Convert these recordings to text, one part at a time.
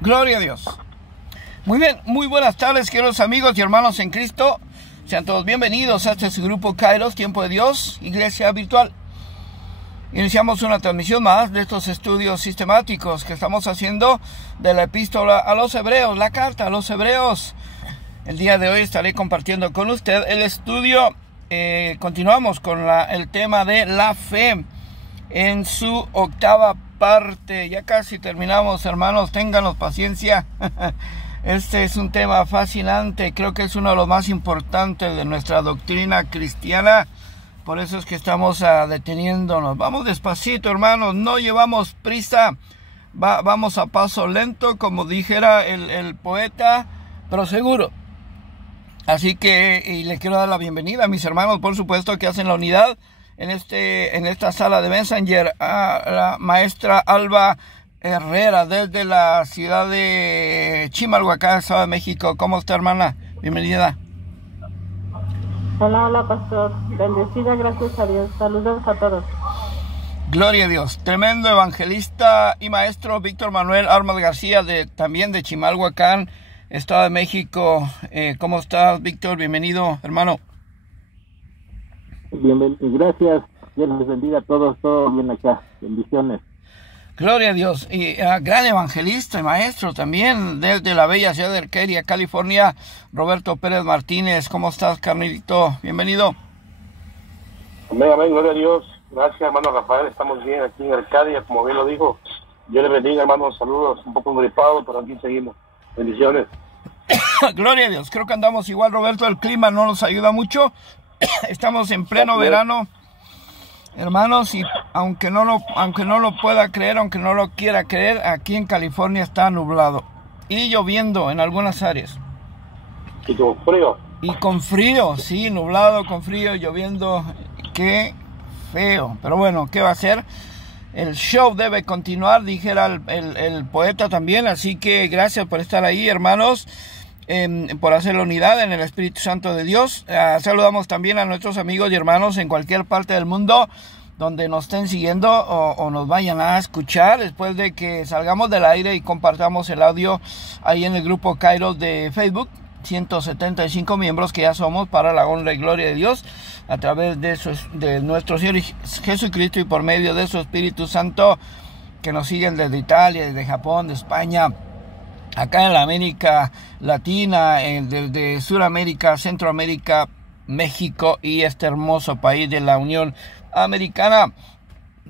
Gloria a Dios. Muy bien, muy buenas tardes, queridos amigos y hermanos en Cristo. Sean todos bienvenidos a este su grupo Kairos, Tiempo de Dios, Iglesia Virtual. Iniciamos una transmisión más de estos estudios sistemáticos que estamos haciendo de la epístola a los Hebreos, la carta a los Hebreos. El día de hoy estaré compartiendo con usted el estudio. Continuamos con el tema de la fe en su octava parte. Ya casi terminamos, hermanos, ténganos paciencia. Este es un tema fascinante, creo que es uno de los más importantes de nuestra doctrina cristiana. Por eso es que estamos deteniéndonos. Vamos despacito, hermanos, no llevamos prisa. Vamos a paso lento, como dijera el poeta, pero seguro. Así que, y le quiero dar la bienvenida a mis hermanos, por supuesto, que hacen la unidad en esta sala de Messenger, a la maestra Alba Herrera, desde la ciudad de Chimalhuacán, Estado de México. ¿Cómo está, hermana? Bienvenida. Hola, pastor. Bendecida, gracias a Dios. Saludos a todos. Gloria a Dios. Tremendo evangelista y maestro Víctor Manuel Armas García, también de Chimalhuacán, Estado de México. ¿Cómo estás, Víctor? Bienvenido, hermano. Gracias. Dios les bendiga a todos. Todo bien acá. Bendiciones. Gloria a Dios. Y gran evangelista y maestro también desde la bella ciudad de Arcadia, California, Roberto Pérez Martínez. ¿Cómo estás, carnalito? Bienvenido. Amén, amén, gloria a Dios. Gracias, hermano Rafael. Estamos bien aquí en Arcadia, como bien lo dijo. Dios les bendiga, hermanos. Saludos. Un poco gripado, pero aquí seguimos. Bendiciones. Gloria a Dios. Creo que andamos igual, Roberto. El clima no nos ayuda mucho. Estamos en pleno verano, hermanos, y aunque no lo pueda creer, aunque no lo quiera creer, aquí en California está nublado y lloviendo en algunas áreas. Y con frío. Y con frío, sí, nublado, con frío, lloviendo. Qué feo. Pero bueno, ¿qué va a hacer? El show debe continuar, dijera el poeta también. Así que gracias por estar ahí, hermanos. Por hacer la unidad en el Espíritu Santo de Dios. Saludamos también a nuestros amigos y hermanos en cualquier parte del mundo donde nos estén siguiendo o nos vayan a escuchar después de que salgamos del aire y compartamos el audio ahí en el grupo Kairos de Facebook. 175 miembros que ya somos, para la honra y gloria de Dios, a través de nuestro Señor Jesucristo y por medio de su Espíritu Santo, que nos siguen desde Italia, desde Japón, de España, acá en la América Latina, desde Sudamérica, Centroamérica, México y este hermoso país de la Unión Americana.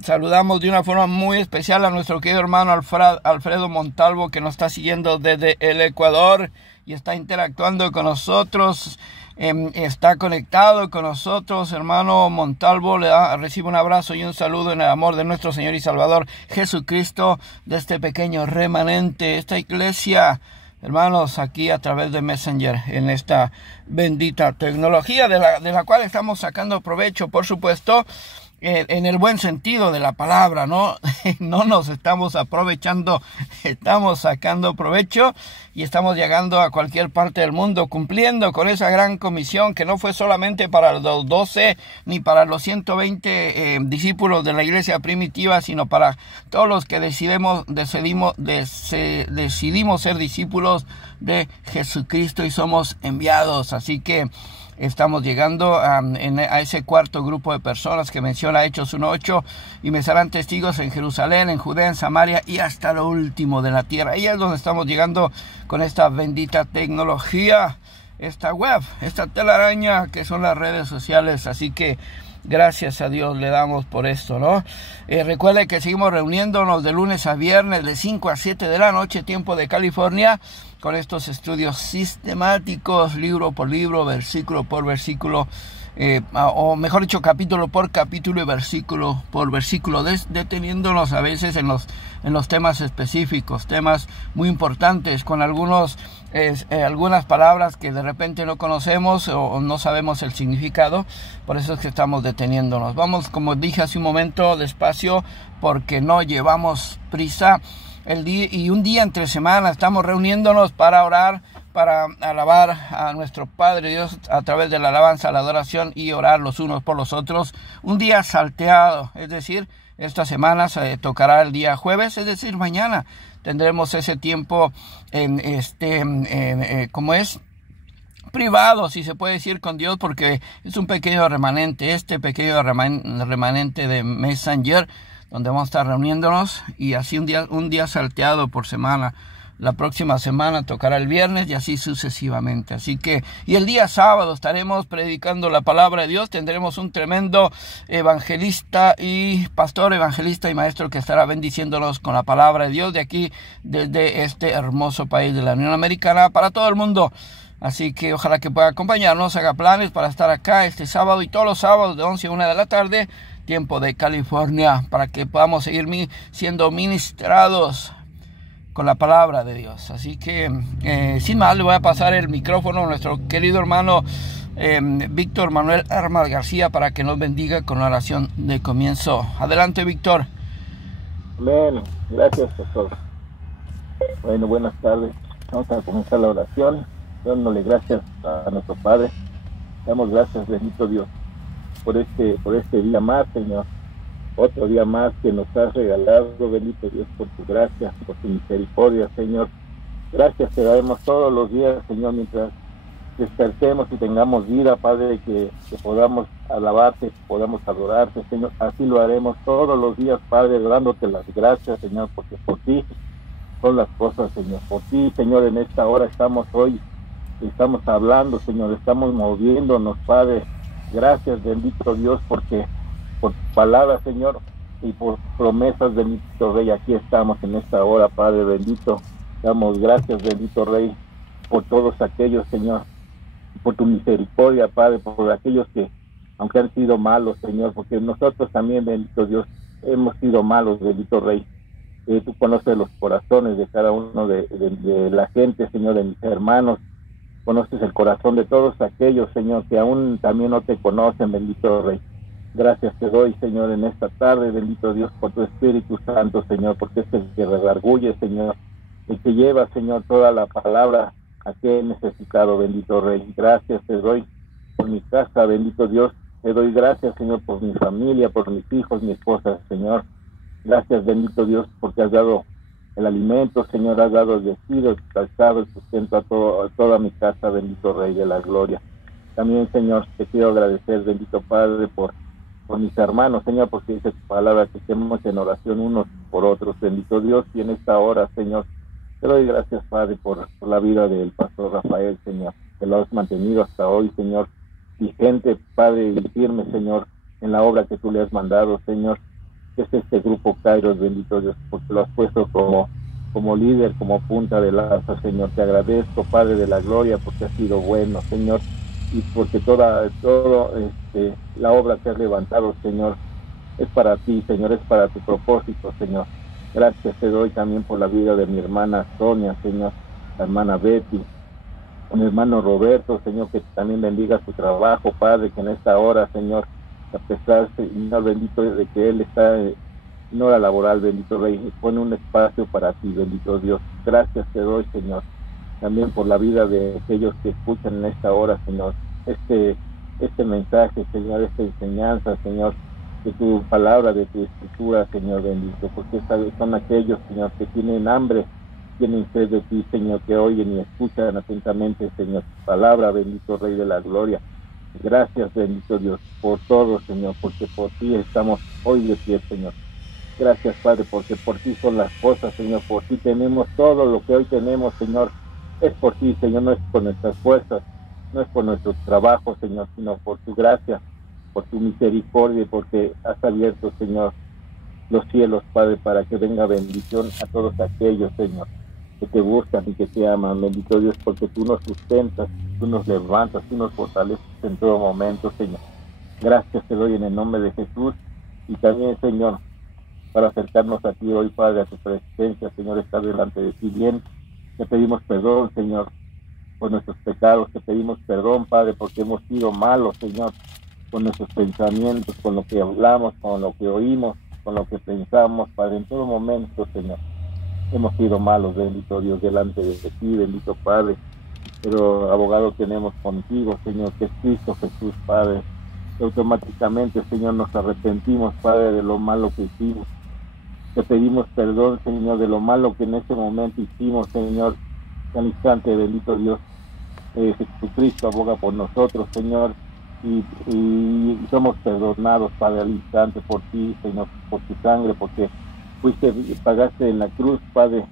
Saludamos de una forma muy especial a nuestro querido hermano Alfredo Montalvo, que nos está siguiendo desde el Ecuador y está interactuando con nosotros, está conectado con nosotros. Hermano Montalvo, recibe un abrazo y un saludo en el amor de nuestro Señor y Salvador Jesucristo, de este pequeño remanente, esta iglesia, hermanos, aquí a través de Messenger, en esta bendita tecnología de la cual estamos sacando provecho, por supuesto, en el buen sentido de la palabra, ¿no? No nos estamos aprovechando, estamos sacando provecho y estamos llegando a cualquier parte del mundo, cumpliendo con esa gran comisión que no fue solamente para los 12 ni para los 120 discípulos de la iglesia primitiva, sino para todos los que decidimos ser discípulos de Jesucristo y somos enviados. Así que estamos llegando a ese cuarto grupo de personas que menciona Hechos 1:8, y me serán testigos en Jerusalén, en Judea, en Samaria y hasta lo último de la tierra. Ahí es donde estamos llegando con esta bendita tecnología, esta web, esta telaraña que son las redes sociales. Así que gracias a Dios le damos por esto, ¿no? Recuerde que seguimos reuniéndonos de lunes a viernes de 5 a 7 de la noche, tiempo de California, con estos estudios sistemáticos, libro por libro, versículo por versículo, o mejor dicho, capítulo por capítulo y versículo por versículo, deteniéndonos a veces en los temas específicos, temas muy importantes, con algunas palabras que de repente no conocemos o no sabemos el significado. Por eso es que estamos deteniéndonos. Vamos, como dije hace un momento, despacio, porque no llevamos prisa. Un día entre semana estamos reuniéndonos para orar para alabar a nuestro Padre Dios a través de la alabanza, la adoración y orar los unos por los otros. Un día salteado, es decir, esta semana se tocará el día jueves, es decir, mañana tendremos ese tiempo ¿cómo es? Privado, si se puede decir, con Dios, porque es un pequeño remanente, pequeño remanente de Messenger, donde vamos a estar reuniéndonos, y así un día salteado por semana. La próxima semana tocará el viernes y así sucesivamente. Así que, y el día sábado estaremos predicando la palabra de Dios. Tendremos un tremendo evangelista y pastor, evangelista y maestro que estará bendiciéndonos con la palabra de Dios de aquí, desde este hermoso país de la Unión Americana, para todo el mundo. Así que ojalá que pueda acompañarnos, haga planes para estar acá este sábado y todos los sábados de 11 a 1 de la tarde, tiempo de California, para que podamos seguir siendo ministrados con la palabra de Dios. Así que sin más, le voy a pasar el micrófono a nuestro querido hermano Víctor Manuel Armas García para que nos bendiga con la oración de comienzo. Adelante, Víctor. Amén. Gracias, pastor. Bueno, buenas tardes. Vamos a comenzar la oración dándole gracias a nuestro Padre. Damos gracias, bendito Dios, por este día más, Señor. Otro día más que nos has regalado, bendito Dios, por tu gracia, por tu misericordia, Señor. Gracias te daremos todos los días, Señor, mientras despertemos y tengamos vida, Padre, que podamos alabarte, que podamos adorarte, Señor. Así lo haremos todos los días, Padre, dándote las gracias, Señor, porque por ti son las cosas, Señor. Por ti, Señor, en esta hora estamos hoy, estamos hablando, Señor, estamos moviéndonos, Padre. Gracias, bendito Dios, porque por tu palabra, Señor, y por promesas, bendito Rey, aquí estamos en esta hora, Padre bendito. Damos gracias, bendito Rey, por todos aquellos, Señor, por tu misericordia, Padre, por aquellos que, aunque han sido malos, Señor, porque nosotros también, bendito Dios, hemos sido malos, bendito Rey. Tú conoces los corazones de cada uno de la gente, Señor, de mis hermanos. Conoces el corazón de todos aquellos, Señor, que aún también no te conocen, bendito Rey. Gracias te doy, Señor, en esta tarde, bendito Dios, por tu Espíritu Santo, Señor, porque es el que redarguye, Señor, el que lleva, Señor, toda la palabra a que he necesitado, bendito Rey. Gracias te doy por mi casa, bendito Dios. Te doy gracias, Señor, por mi familia, por mis hijos, mi esposa, Señor. Gracias, bendito Dios, porque has dado el alimento, Señor, has dado el vestido, el calzado, el sustento a toda mi casa, bendito Rey de la gloria. También, Señor, te quiero agradecer, bendito Padre, por mis hermanos, Señor, porque dice tu palabra que estemos en oración unos por otros, bendito Dios, y en esta hora, Señor, te doy gracias, Padre, por la vida del pastor Rafael, Señor, que lo has mantenido hasta hoy, Señor, vigente, Padre, y firme, Señor, en la obra que tú le has mandado, Señor, que es este grupo Kairos, bendito Dios, porque lo has puesto como líder, como punta de lanza, Señor. Te agradezco, Padre de la gloria, porque has sido bueno, Señor, y porque toda la obra que has levantado, Señor, es para ti, Señor, es para tu propósito, Señor. Gracias te doy también por la vida de mi hermana Sonia, Señor, la hermana Betty, mi hermano Roberto, Señor, que también bendiga su trabajo, Padre, que en esta hora, Señor, a pesar, Señor bendito, de que él está en hora laboral, bendito Rey, pone un espacio para ti, bendito Dios. Gracias te doy, Señor, también por la vida de aquellos que escuchan en esta hora, Señor, este mensaje, Señor, esta enseñanza, Señor, de tu palabra, de tu escritura, Señor bendito, porque son aquellos, Señor, que tienen hambre, tienen sed de ti, Señor, que oyen y escuchan atentamente, Señor, tu palabra, bendito Rey de la gloria. Gracias, bendito Dios, por todo, Señor, porque por ti estamos hoy de pie, Señor. Gracias, Padre, porque por ti son las cosas, Señor, por ti tenemos todo lo que hoy tenemos, Señor. Es por ti, Señor, no es por nuestras fuerzas, no es por nuestro trabajo, Señor, sino por tu gracia, por tu misericordia, porque has abierto, Señor, los cielos, Padre, para que venga bendición a todos aquellos, Señor, que te buscan y que te aman, bendito Dios, porque tú nos sustentas, tú nos levantas, tú nos fortaleces en todo momento, Señor. Gracias te doy en el nombre de Jesús, y también, Señor, para acercarnos a ti hoy, Padre, a tu presencia, Señor, estar delante de ti bien. Te pedimos perdón, Señor, por nuestros pecados, te pedimos perdón, Padre, porque hemos sido malos, Señor, con nuestros pensamientos, con lo que hablamos, con lo que oímos, con lo que pensamos, Padre, en todo momento, Señor. Hemos sido malos, bendito Dios, delante de ti, bendito Padre. pero abogado tenemos contigo, Señor, que es Cristo Jesús, Padre. Y automáticamente, Señor, nos arrepentimos, Padre, de lo malo que hicimos. Te pedimos perdón, Señor, de lo malo que en ese momento hicimos, Señor. Al instante, bendito Dios, Jesucristo aboga por nosotros, Señor, y somos perdonados, Padre, al instante por ti, Señor, por tu sangre, porque pagaste en la cruz, Padre,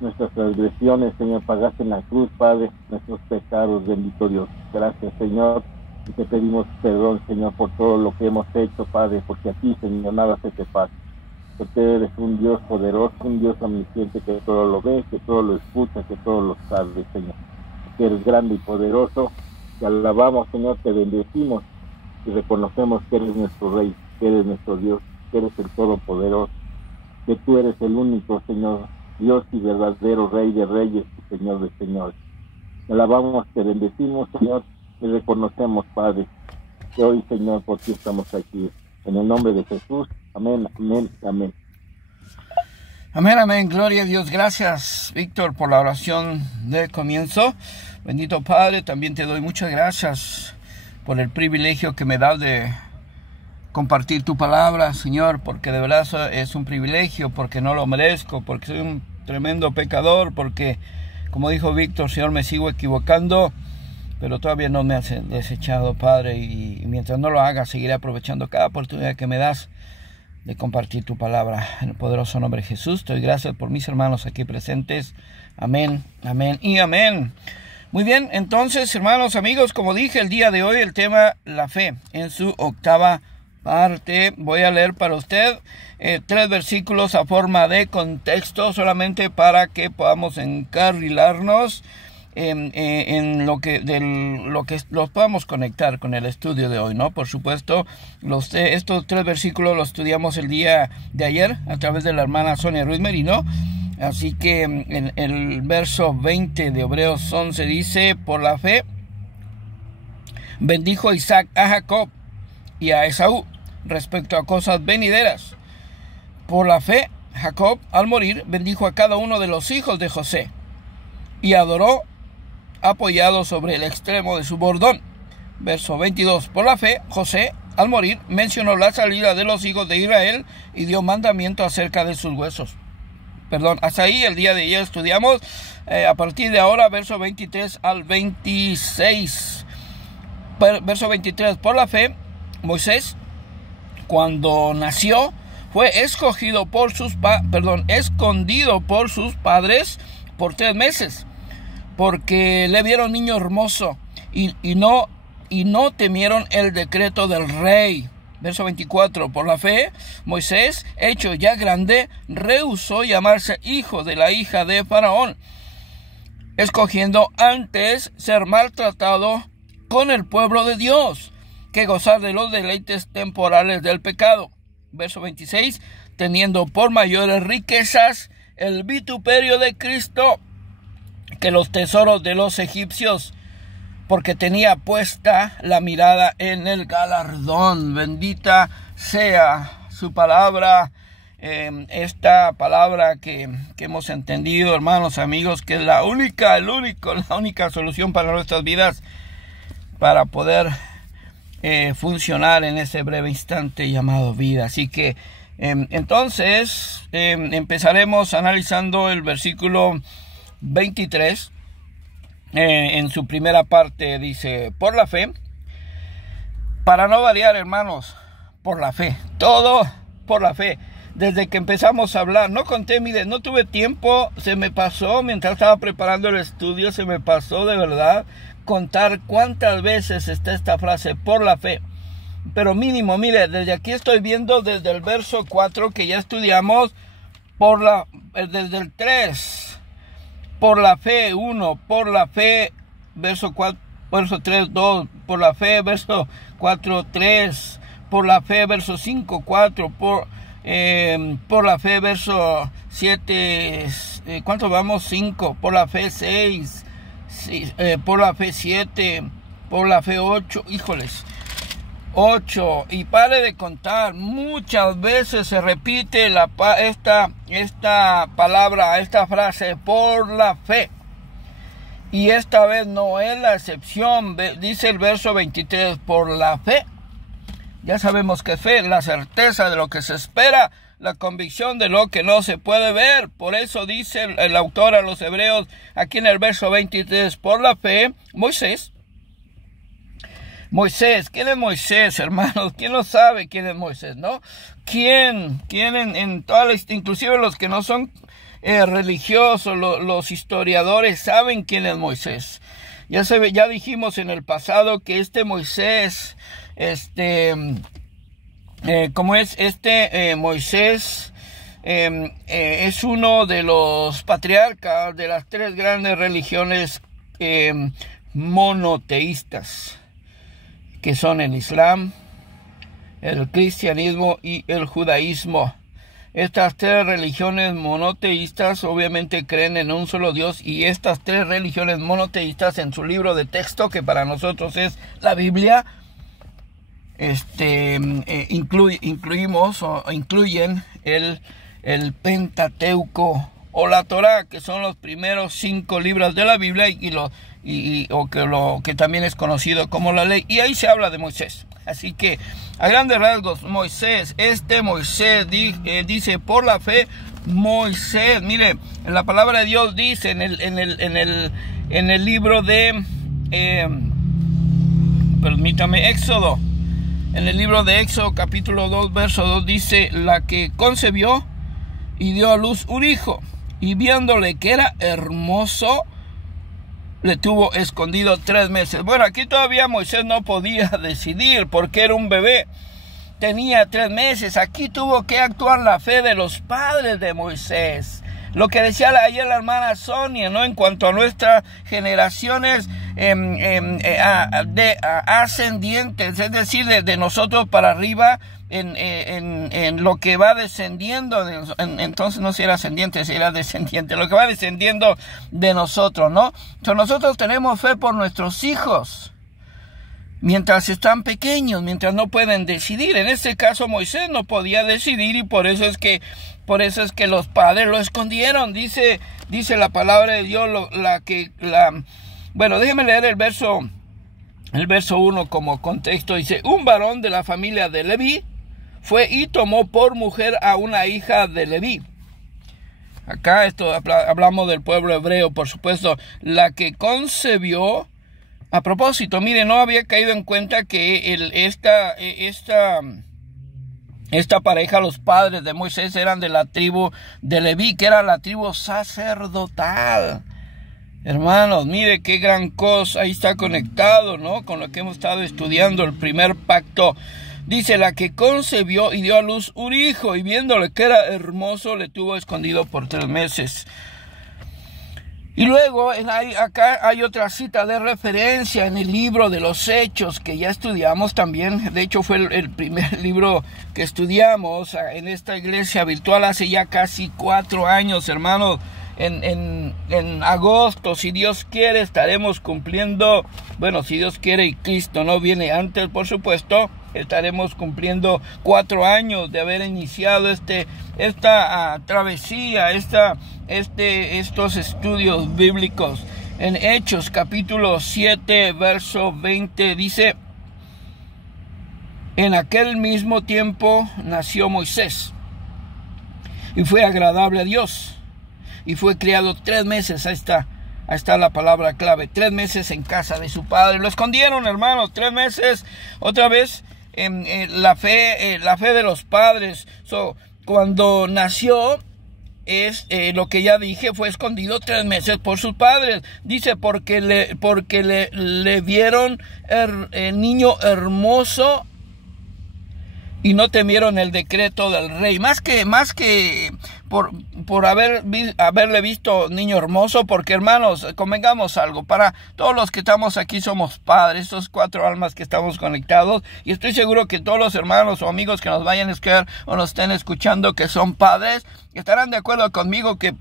nuestras transgresiones, Señor, pagaste en la cruz, Padre, nuestros pecados, bendito Dios. Gracias, Señor, y te pedimos perdón, Señor, por todo lo que hemos hecho, Padre, porque a ti, Señor, nada se te pasa. Porque eres un Dios poderoso, un Dios omnisciente que todo lo ve, que todo lo escucha, que todo lo sabe, Señor. Que eres grande y poderoso, te alabamos, Señor, te bendecimos y reconocemos que eres nuestro Rey, que eres nuestro Dios, que eres el Todopoderoso, que tú eres el único, Señor, Dios y verdadero Rey de Reyes y Señor de Señores. Te alabamos, te bendecimos, Señor, y reconocemos, Padre, que hoy, Señor, por ti estamos aquí. En el nombre de Jesús. Amén, amén, amén. Amén, amén. Gloria a Dios. Gracias, Víctor, por la oración de comienzo. Bendito Padre, también te doy muchas gracias por el privilegio que me das de compartir tu palabra, Señor, porque de verdad es un privilegio, porque no lo merezco, porque soy un tremendo pecador, porque, como dijo Víctor, Señor, me sigo equivocando, pero todavía no me has desechado, Padre, y mientras no lo haga, seguiré aprovechando cada oportunidad que me das de compartir tu palabra. En el poderoso nombre de Jesús, te doy gracias por mis hermanos aquí presentes. Amén, amén y amén. Muy bien, entonces, hermanos, amigos, como dije, el día de hoy el tema, la fe, en su octava parte. Voy a leer para usted 3 versículos a forma de contexto, solamente para que podamos encarrilarnos en lo que los podamos conectar con el estudio de hoy, ¿no? Por supuesto, estos 3 versículos los estudiamos el día de ayer a través de la hermana Sonia Ruiz Merino. Así que en el verso 20 de Hebreos 11 dice: por la fe bendijo Isaac a Jacob y a Esaú respecto a cosas venideras. Por la fe Jacob, al morir, bendijo a cada uno de los hijos de José y adoró apoyado sobre el extremo de su bordón. Verso 22. Por la fe, José, al morir, mencionó la salida de los hijos de Israel y dio mandamiento acerca de sus huesos. Hasta ahí el día de ayer estudiamos. A partir de ahora, verso 23 al 26. Verso 23. Por la fe, Moisés, cuando nació, fue escondido por sus padres por 3 meses. Porque le vieron niño hermoso y no temieron el decreto del rey. Verso 24. Por la fe, Moisés, hecho ya grande, rehusó llamarse hijo de la hija de Faraón, escogiendo antes ser maltratado con el pueblo de Dios, que gozar de los deleites temporales del pecado. Verso 26. Teniendo por mayores riquezas el vituperio de Cristo que los tesoros de los egipcios, porque tenía puesta la mirada en el galardón. Bendita sea su palabra, esta palabra que hemos entendido, hermanos, amigos, que es la única solución para nuestras vidas, para poder funcionar en ese breve instante llamado vida. Así que entonces empezaremos analizando el versículo 23, en su primera parte dice: por la fe, para no variar, hermanos, por la fe, todo por la fe. Desde que empezamos a hablar, no tuve tiempo, se me pasó mientras estaba preparando el estudio, se me pasó de verdad contar cuántas veces está esta frase, por la fe. Pero mínimo, mire, desde aquí estoy viendo desde el verso 4 que ya estudiamos, desde el 3. Por la fe 1, por la fe verso 4, verso 3, 2, por la fe verso 4, 3, por la fe verso 5, 4, por la fe verso 7, ¿cuánto vamos? 5, por la fe 6, por la fe 7, por la fe 8, híjoles, 8, y pare de contar. Muchas veces se repite esta palabra, esta frase, por la fe. Y esta vez no es la excepción. Dice el verso 23, por la fe. Ya sabemos que fe es la certeza de lo que se espera, la convicción de lo que no se puede ver. Por eso dice el autor a los Hebreos aquí en el verso 23, por la fe, Moisés, ¿quién es Moisés, hermanos? ¿Quién lo sabe quién es Moisés, no? ¿Quién en todas, inclusive los que no son religiosos, los historiadores saben quién es Moisés? Ya dijimos en el pasado que este Moisés, Moisés es uno de los patriarcas de las tres grandes religiones monoteístas, que son el Islam, el cristianismo y el judaísmo. Estas tres religiones monoteístas obviamente creen en un solo Dios, y estas tres religiones monoteístas en su libro de texto, que para nosotros es la Biblia, incluyen el Pentateuco o la Torá, que son los primeros 5 libros de la Biblia, que también es conocido como la ley, y ahí se habla de Moisés. Así que a grandes rasgos, Moisés dice por la fe, Moisés, mire, en la palabra de Dios dice en el libro de Éxodo, en el libro de Éxodo capítulo 2 verso 2 dice, la que concebió y dio a luz un hijo, y viéndole que era hermoso, le tuvo escondido 3 meses. Bueno, aquí todavía Moisés no podía decidir porque era un bebé. Tenía 3 meses. Aquí tuvo que actuar la fe de los padres de Moisés. Lo que decía ayer la hermana Sonia, ¿no? En cuanto a nuestras generaciones ascendientes, es decir, de nosotros para arriba, en lo que va descendiendo, entonces no si era ascendiente, si era descendiente, lo que va descendiendo de nosotros, ¿no? Entonces nosotros tenemos fe por nuestros hijos, mientras están pequeños, mientras no pueden decidir. En este caso Moisés no podía decidir, y por eso es que los padres lo escondieron. Dice la palabra de Dios, bueno, déjeme leer el verso 1 como contexto. Dice, un varón de la familia de Leví fue y tomó por mujer a una hija de Leví. Acá hablamos del pueblo hebreo, por supuesto, la que concebió. A propósito, mire, no había caído en cuenta que esta pareja, los padres de Moisés, eran de la tribu de Leví, que era la tribu sacerdotal. Hermanos, mire qué gran cosa, ahí está conectado, ¿no? Con lo que hemos estado estudiando, el primer pacto. Dice, la que concebió y dio a luz un hijo, y viéndole que era hermoso, le tuvo escondido por 3 meses. Y luego, acá hay otra cita de referencia en el libro de los Hechos, que ya estudiamos también. De hecho, fue el primer libro que estudiamos en esta iglesia virtual hace ya casi 4 años, hermanos. En agosto, si Dios quiere, estaremos cumpliendo, bueno, si Dios quiere y Cristo no viene antes, por supuesto, estaremos cumpliendo 4 años de haber iniciado esta travesía, estos estudios bíblicos. En Hechos capítulo 7 verso 20 dice, en aquel mismo tiempo nació Moisés y fue agradable a Dios, y fue criado 3 meses, ahí está la palabra clave, 3 meses en casa de su padre. Lo escondieron, hermanos, 3 meses, otra vez, la fe de los padres. Cuando nació, lo que ya dije, fue escondido 3 meses por sus padres. Dice, porque le vieron el niño hermoso y no temieron el decreto del rey. Más que por haberle visto niño hermoso, porque, hermanos, convengamos algo, para todos los que estamos aquí somos padres, estos 4 almas que estamos conectados, y estoy seguro que todos los hermanos o amigos que nos vayan a escuchar o nos estén escuchando que son padres, estarán de acuerdo conmigo que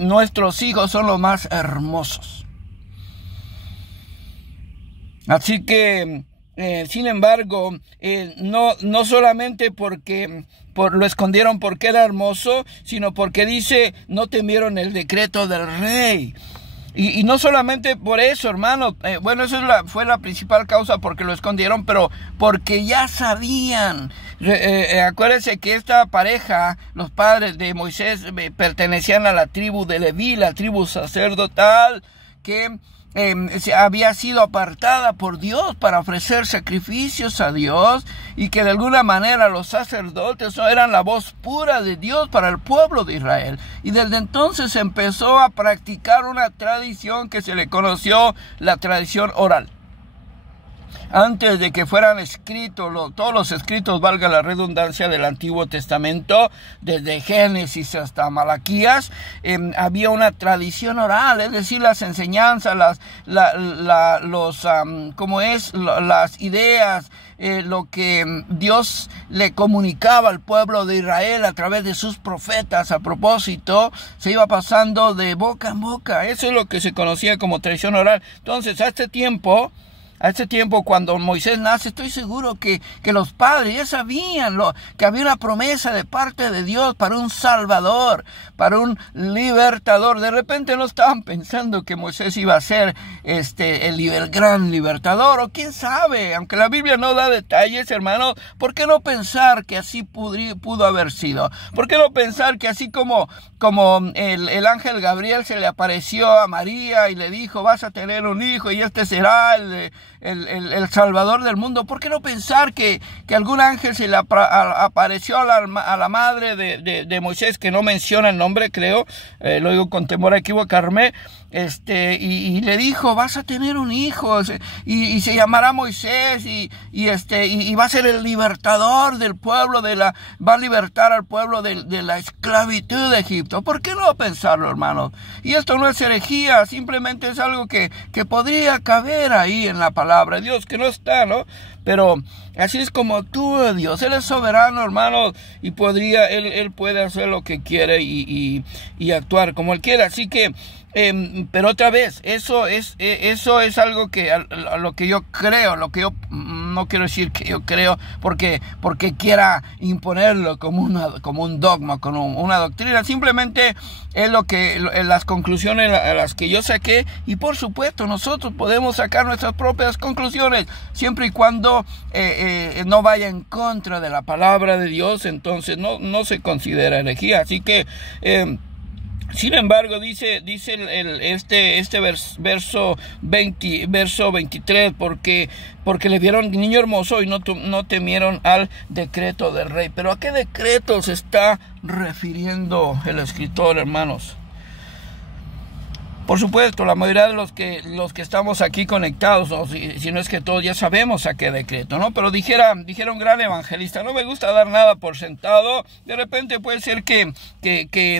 nuestros hijos son los más hermosos. Así que sin embargo, no solamente lo escondieron porque era hermoso, sino porque dice, no temieron el decreto del rey. Y no solamente por eso, hermano, bueno, eso fue la principal causa porque lo escondieron, pero porque ya sabían. Acuérdense que esta pareja, los padres de Moisés, pertenecían a la tribu de Leví, la tribu sacerdotal, que había sido apartada por Dios para ofrecer sacrificios a Dios, y que de alguna manera los sacerdotes eran la voz pura de Dios para el pueblo de Israel. Y desde entonces empezó a practicar una tradición que se le conoció la tradición oral. Antes de que fueran escritos todos los escritos, valga la redundancia, del Antiguo Testamento, desde Génesis hasta Malaquías, había una tradición oral, es decir, las enseñanzas, las ideas, lo que Dios le comunicaba al pueblo de Israel a través de sus profetas. A propósito, se iba pasando de boca en boca. Eso es lo que se conocía como tradición oral. Entonces, a este tiempo, cuando Moisés nace, estoy seguro que los padres ya sabían que había una promesa de parte de Dios para un Salvador, para un libertador. De repente no estaban pensando que Moisés iba a ser el gran libertador, o quién sabe, aunque la Biblia no da detalles, hermanos. ¿Por qué no pensar que así pudo haber sido? ¿Por qué no pensar que así como el ángel Gabriel se le apareció a María y le dijo, vas a tener un hijo y este será el Salvador del mundo? ¿Por qué no pensar que algún ángel se le apareció a la madre de Moisés, que no menciona el nombre, creo, lo digo con temor a equivocarme, y le dijo, vas a tener un hijo, y se llamará Moisés, y va a ser el libertador del pueblo, va a libertar al pueblo de la esclavitud de Egipto? ¿Por qué no pensarlo, hermanos? Y esto no es herejía, simplemente es algo que podría caber ahí en la palabra de Dios, que no está, ¿no? Pero así es como actúa Dios. Él es soberano, hermanos, y él puede hacer lo que quiere y actuar como él quiera. Así que, pero otra vez, eso es algo que a lo que yo creo, no quiero decir que yo creo porque quiera imponerlo como un dogma, como una doctrina. Simplemente es las conclusiones a las que yo saqué, y por supuesto nosotros podemos sacar nuestras propias conclusiones, siempre y cuando no vaya en contra de la palabra de Dios. Entonces no se considera herejía. Así que sin embargo, dice verso 23, porque le vieron niño hermoso y no temieron al decreto del rey. Pero ¿a qué decreto se está refiriendo el escritor, hermanos? Por supuesto, la mayoría de los que estamos aquí conectados, ¿no? Si no es que todos ya sabemos a qué decreto, ¿no? Pero dijera un gran evangelista, no me gusta dar nada por sentado. De repente puede ser que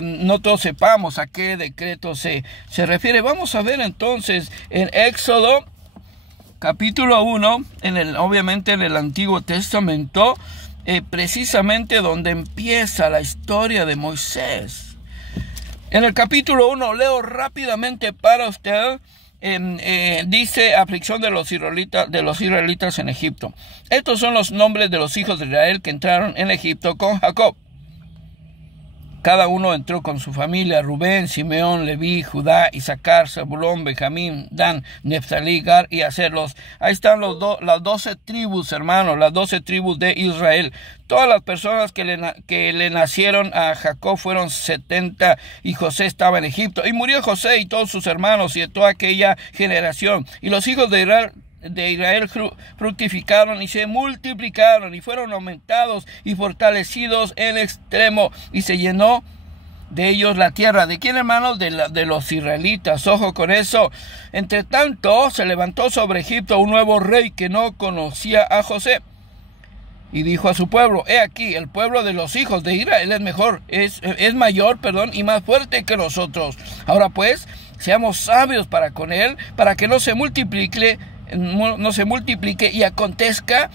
no todos sepamos a qué decreto se refiere. Vamos a ver entonces en Éxodo capítulo 1, obviamente en el Antiguo Testamento, precisamente donde empieza la historia de Moisés. En el capítulo 1, leo rápidamente para usted, dice aflicción de los israelitas en Egipto. Estos son los nombres de los hijos de Israel que entraron en Egipto con Jacob. Cada uno entró con su familia: Rubén, Simeón, Leví, Judá, Isaacar, Zabulón, Benjamín, Dan, Neftalí, Gar y Aser. Ahí están las 12 tribus, hermanos, las 12 tribus de Israel. Todas las personas que le nacieron a Jacob fueron 70, y José estaba en Egipto. Y murió José y todos sus hermanos y de toda aquella generación. Y los hijos de Israel fructificaron y se multiplicaron y fueron aumentados y fortalecidos en extremo, y se llenó de ellos la tierra. ¿De quién, hermanos? De los israelitas. Ojo con eso. Entre tanto, se levantó sobre Egipto un nuevo rey que no conocía a José, y dijo a su pueblo: he aquí, el pueblo de los hijos de Israel es mayor, y más fuerte que nosotros. Ahora pues, seamos sabios para con él, para que no se multiplique, y acontezca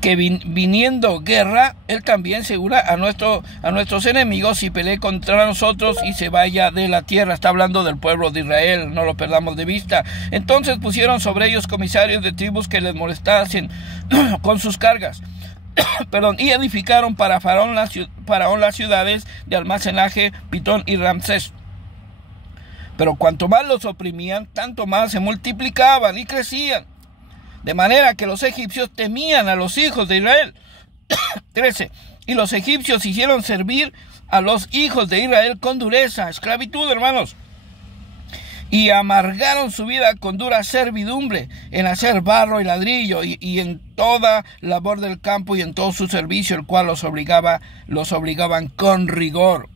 que viniendo guerra, él también se una a nuestros enemigos y pelee contra nosotros y se vaya de la tierra. Está hablando del pueblo de Israel, no lo perdamos de vista. Entonces pusieron sobre ellos comisarios de tribus que les molestasen con sus cargas. Y edificaron para Faraón las ciudades de almacenaje, Pitón y Ramsés. Pero cuanto más los oprimían, tanto más se multiplicaban y crecían. De manera que los egipcios temían a los hijos de Israel. 13. Y los egipcios hicieron servir a los hijos de Israel con dureza, esclavitud, hermanos. Y amargaron su vida con dura servidumbre en hacer barro y ladrillo y en toda labor del campo y en todo su servicio, el cual los obligaban con rigor.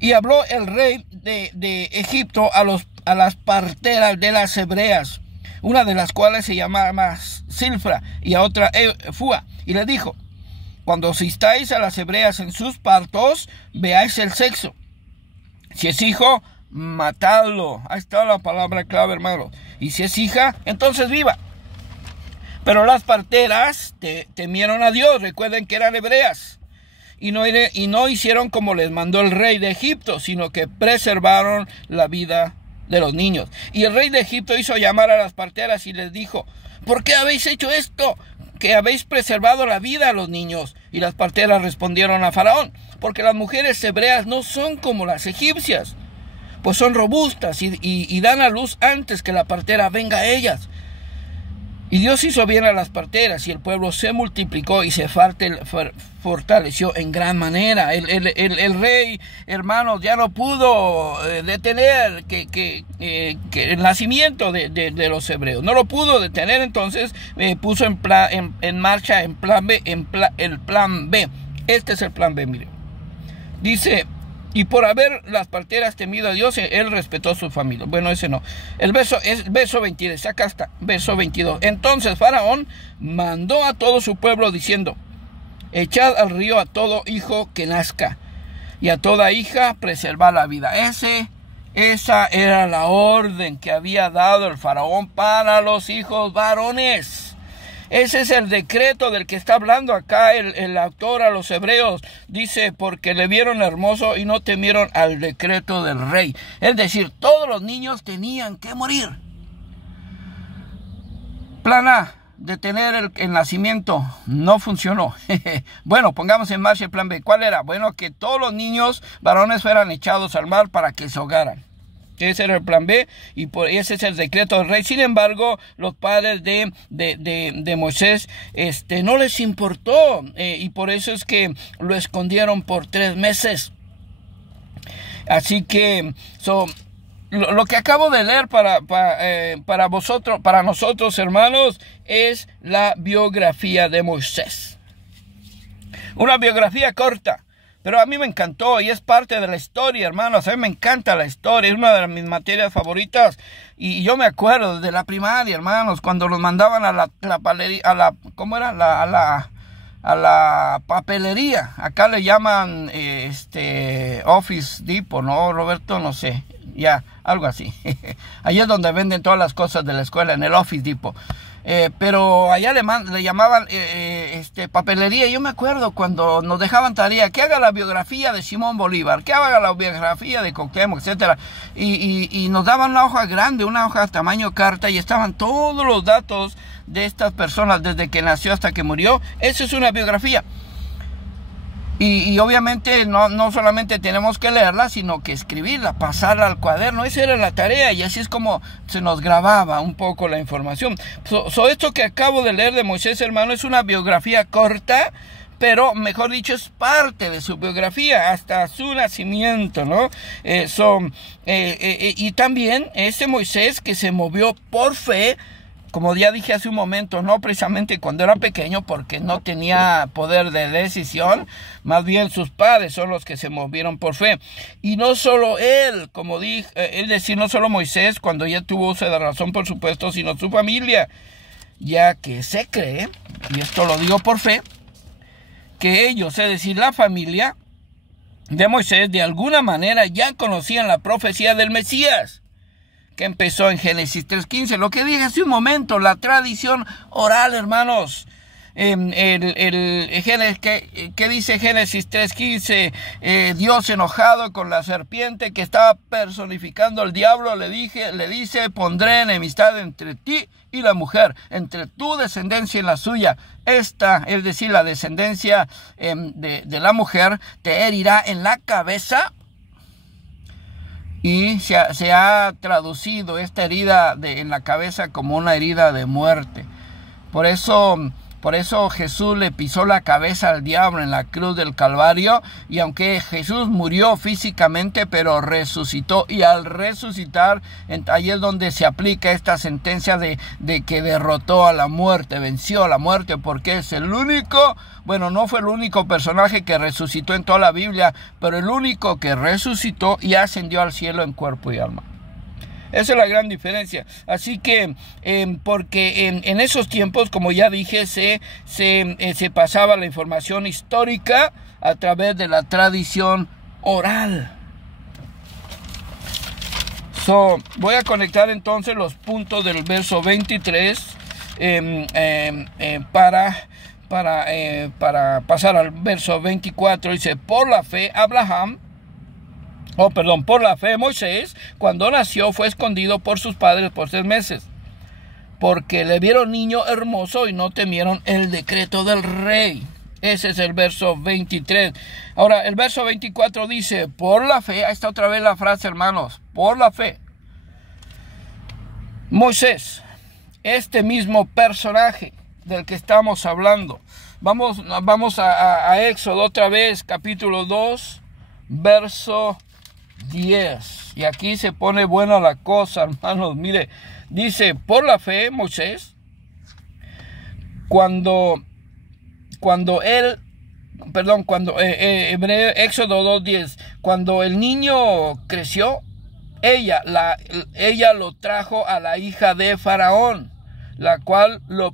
Y habló el rey de Egipto a las parteras de las hebreas, una de las cuales se llamaba Silfra y a otra Fua, y le dijo: cuando asistáis a las hebreas en sus partos, veáis el sexo. Si es hijo, matadlo. Ahí está la palabra clave, hermano. Y si es hija, entonces viva. Pero las parteras temieron a Dios. Recuerden que eran hebreas. Y no hicieron como les mandó el rey de Egipto, sino que preservaron la vida de los niños. Y el rey de Egipto hizo llamar a las parteras y les dijo: ¿por qué habéis hecho esto? Que habéis preservado la vida a los niños. Y las parteras respondieron a Faraón: porque las mujeres hebreas no son como las egipcias, pues son robustas y dan a luz antes que la partera venga a ellas. Y Dios hizo bien a las parteras, y el pueblo se multiplicó y se fortaleció en gran manera. El rey, hermanos, ya no pudo detener que el nacimiento de los hebreos. No lo pudo detener, entonces puso en marcha el plan B. Este es el plan B, mire. Dice: y por haber las parteras temido a Dios, él respetó su familia. Bueno, ese no. El verso 22, acá está, verso 22. Entonces Faraón mandó a todo su pueblo diciendo: echad al río a todo hijo que nazca, y a toda hija preservad la vida. Esa era la orden que había dado el Faraón para los hijos varones. Ese es el decreto del que está hablando acá el autor a los hebreos. Dice: porque le vieron hermoso y no temieron al decreto del rey. Es decir, todos los niños tenían que morir. Plan A: detener el nacimiento. No funcionó. Bueno, pongamos en marcha el plan B. ¿Cuál era? Bueno, que todos los niños varones fueran echados al mar para que se ahogaran. Ese era el plan B, y ese es el decreto del rey. Sin embargo, los padres de Moisés no les importó, y por eso es que lo escondieron por 3 meses. Así que lo que acabo de leer para nosotros, hermanos, es la biografía de Moisés. Una biografía corta, pero a mí me encantó y es parte de la historia, hermanos. A mí me encanta la historia, es una de mis materias favoritas. Y yo me acuerdo desde la primaria, hermanos, cuando los mandaban a la papelería. Acá le llaman Office Depot, ¿no, Roberto? No sé, ya, algo así. Ahí es donde venden todas las cosas de la escuela, en el Office Depot. Pero allá le llamaban papelería. Yo me acuerdo cuando nos dejaban tarea que haga la biografía de Simón Bolívar, que haga la biografía de Cuauhtémoc, etcétera, y nos daban una hoja grande, una hoja tamaño carta, y estaban todos los datos de estas personas desde que nació hasta que murió. Esa es una biografía. Y obviamente no solamente tenemos que leerla, sino que escribirla, pasarla al cuaderno. Esa era la tarea, y así es como se nos grababa un poco la información. Esto que acabo de leer de Moisés, hermano, es una biografía corta, pero mejor dicho, es parte de su biografía hasta su nacimiento, ¿no? Y también ese Moisés que se movió por fe, como ya dije hace un momento, no precisamente cuando era pequeño, porque no tenía poder de decisión, más bien sus padres son los que se movieron por fe. Y no solo él, como dije, es decir, no solo Moisés, cuando ya tuvo uso de razón, por supuesto, sino su familia, ya que se cree, y esto lo digo por fe, que ellos, es decir, la familia de Moisés, de alguna manera ya conocían la profecía del Mesías, que empezó en Génesis 3:15. Lo que dije hace un momento, la tradición oral, hermanos. ¿Qué dice Génesis 3:15? Dios enojado con la serpiente que estaba personificando al diablo, le dice: pondré enemistad entre ti y la mujer, entre tu descendencia y la suya. Esta, es decir, la descendencia de la mujer, te herirá en la cabeza y se ha traducido esta herida en la cabeza como una herida de muerte. Por eso Jesús le pisó la cabeza al diablo en la cruz del Calvario, y aunque Jesús murió físicamente, pero resucitó, y al resucitar, ahí es donde se aplica esta sentencia de que derrotó a la muerte, venció a la muerte, porque es el único, bueno, no fue el único personaje que resucitó en toda la Biblia, pero el único que resucitó y ascendió al cielo en cuerpo y alma. Esa es la gran diferencia. Así que, porque en esos tiempos, como ya dije, se pasaba la información histórica a través de la tradición oral. Voy a conectar entonces los puntos del verso 23 para pasar al verso 24. Dice, por la fe Moisés, cuando nació, fue escondido por sus padres por 3 meses, porque le vieron niño hermoso y no temieron el decreto del rey. Ese es el verso 23. Ahora, el verso 24 dice, por la fe, ahí está otra vez la frase, hermanos, por la fe. Moisés, este mismo personaje del que estamos hablando. Vamos a Éxodo otra vez, capítulo 2, verso 10. Y aquí se pone buena la cosa, hermanos. Mire, dice, por la fe, Moisés, Éxodo 2:10, cuando el niño creció, ella lo trajo a la hija de Faraón, la cual lo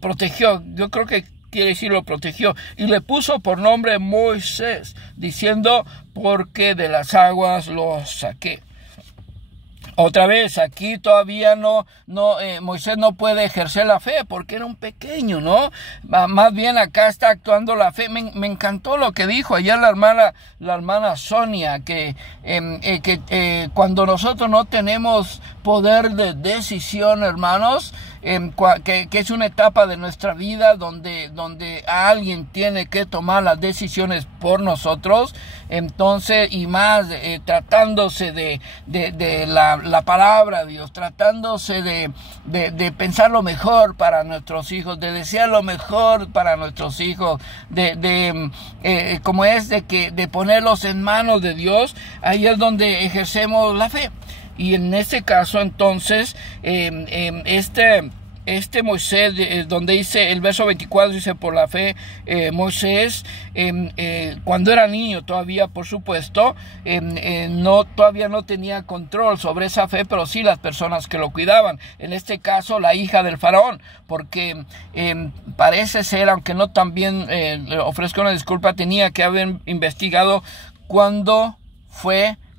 protegió. Yo creo que quiere decir lo protegió, y le puso por nombre Moisés, diciendo, porque de las aguas lo saqué. Otra vez, aquí todavía Moisés no puede ejercer la fe porque era un pequeño, ¿no? Más bien acá está actuando la fe. Me encantó lo que dijo ayer la hermana Sonia, que cuando nosotros no tenemos poder de decisión, hermanos, que es una etapa de nuestra vida donde alguien tiene que tomar las decisiones por nosotros, entonces, y más tratándose de la palabra de Dios, tratándose de pensar lo mejor para nuestros hijos, de desear lo mejor para nuestros hijos, como es de ponerlos en manos de Dios. Ahí es donde ejercemos la fe. Y en este caso, entonces, este Moisés, donde dice el verso 24, dice, por la fe, Moisés, cuando era niño todavía, por supuesto, todavía no tenía control sobre esa fe, pero sí las personas que lo cuidaban. En este caso, la hija del faraón, porque parece ser, aunque no también ofrezco una disculpa, tenía que haber investigado cuándo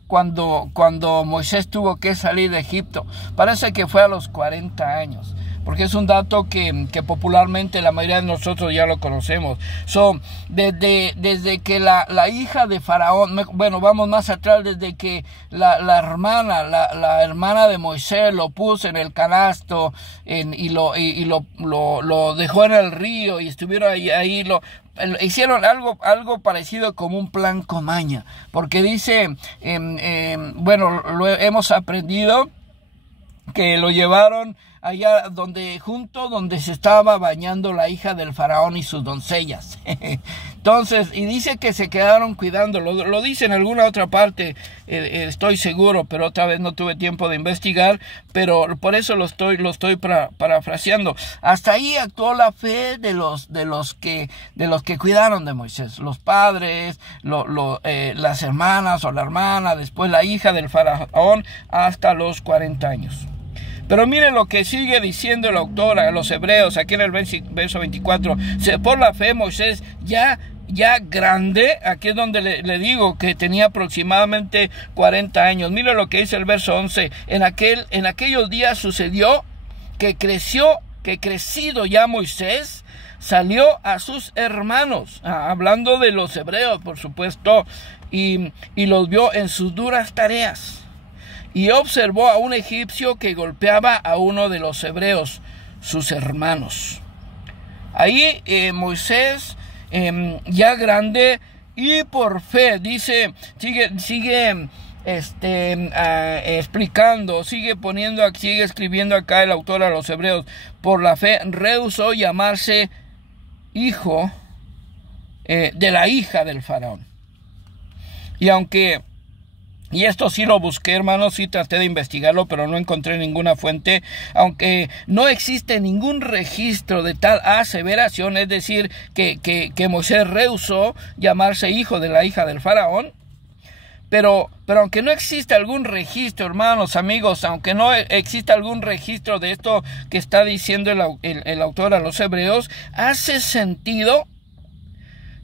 cuando Moisés tuvo que salir de Egipto. Parece que fue a los 40 años. Porque es un dato que popularmente la mayoría de nosotros ya lo conocemos. Desde que la hija de Faraón, bueno, vamos más atrás, desde que la hermana de Moisés lo puso en el canasto y lo dejó en el río, y estuvieron ahí hicieron algo parecido como un plan comaña, porque dice, hemos aprendido que lo llevaron allá donde se estaba bañando la hija del faraón y sus doncellas. Entonces, y dice que se quedaron cuidándolo. Lo dice en alguna otra parte, estoy seguro, pero otra vez no tuve tiempo de investigar, pero por eso lo estoy parafraseando. Hasta ahí actuó la fe de los que cuidaron de Moisés, los padres, las hermanas o la hermana, después la hija del faraón, hasta los 40 años. Pero miren lo que sigue diciendo el autor a los hebreos, aquí en el verso 24. Por la fe Moisés ya grande, aquí es donde le digo que tenía aproximadamente 40 años. Miren lo que dice el verso 11. En aquellos días sucedió que crecido ya Moisés, salió a sus hermanos, hablando de los hebreos, por supuesto, y los vio en sus duras tareas. Y observó a un egipcio que golpeaba a uno de los hebreos, sus hermanos. Ahí Moisés, ya grande, y por fe, dice, sigue explicando, sigue escribiendo acá el autor a los hebreos, por la fe rehusó llamarse hijo de la hija del faraón. Y esto sí lo busqué, hermanos, sí traté de investigarlo, pero no encontré ninguna fuente, aunque no existe ningún registro de tal aseveración, es decir, que Moisés rehusó llamarse hijo de la hija del faraón. Pero aunque no exista algún registro, hermanos, amigos, aunque no exista algún registro de esto que está diciendo el autor a los hebreos, hace sentido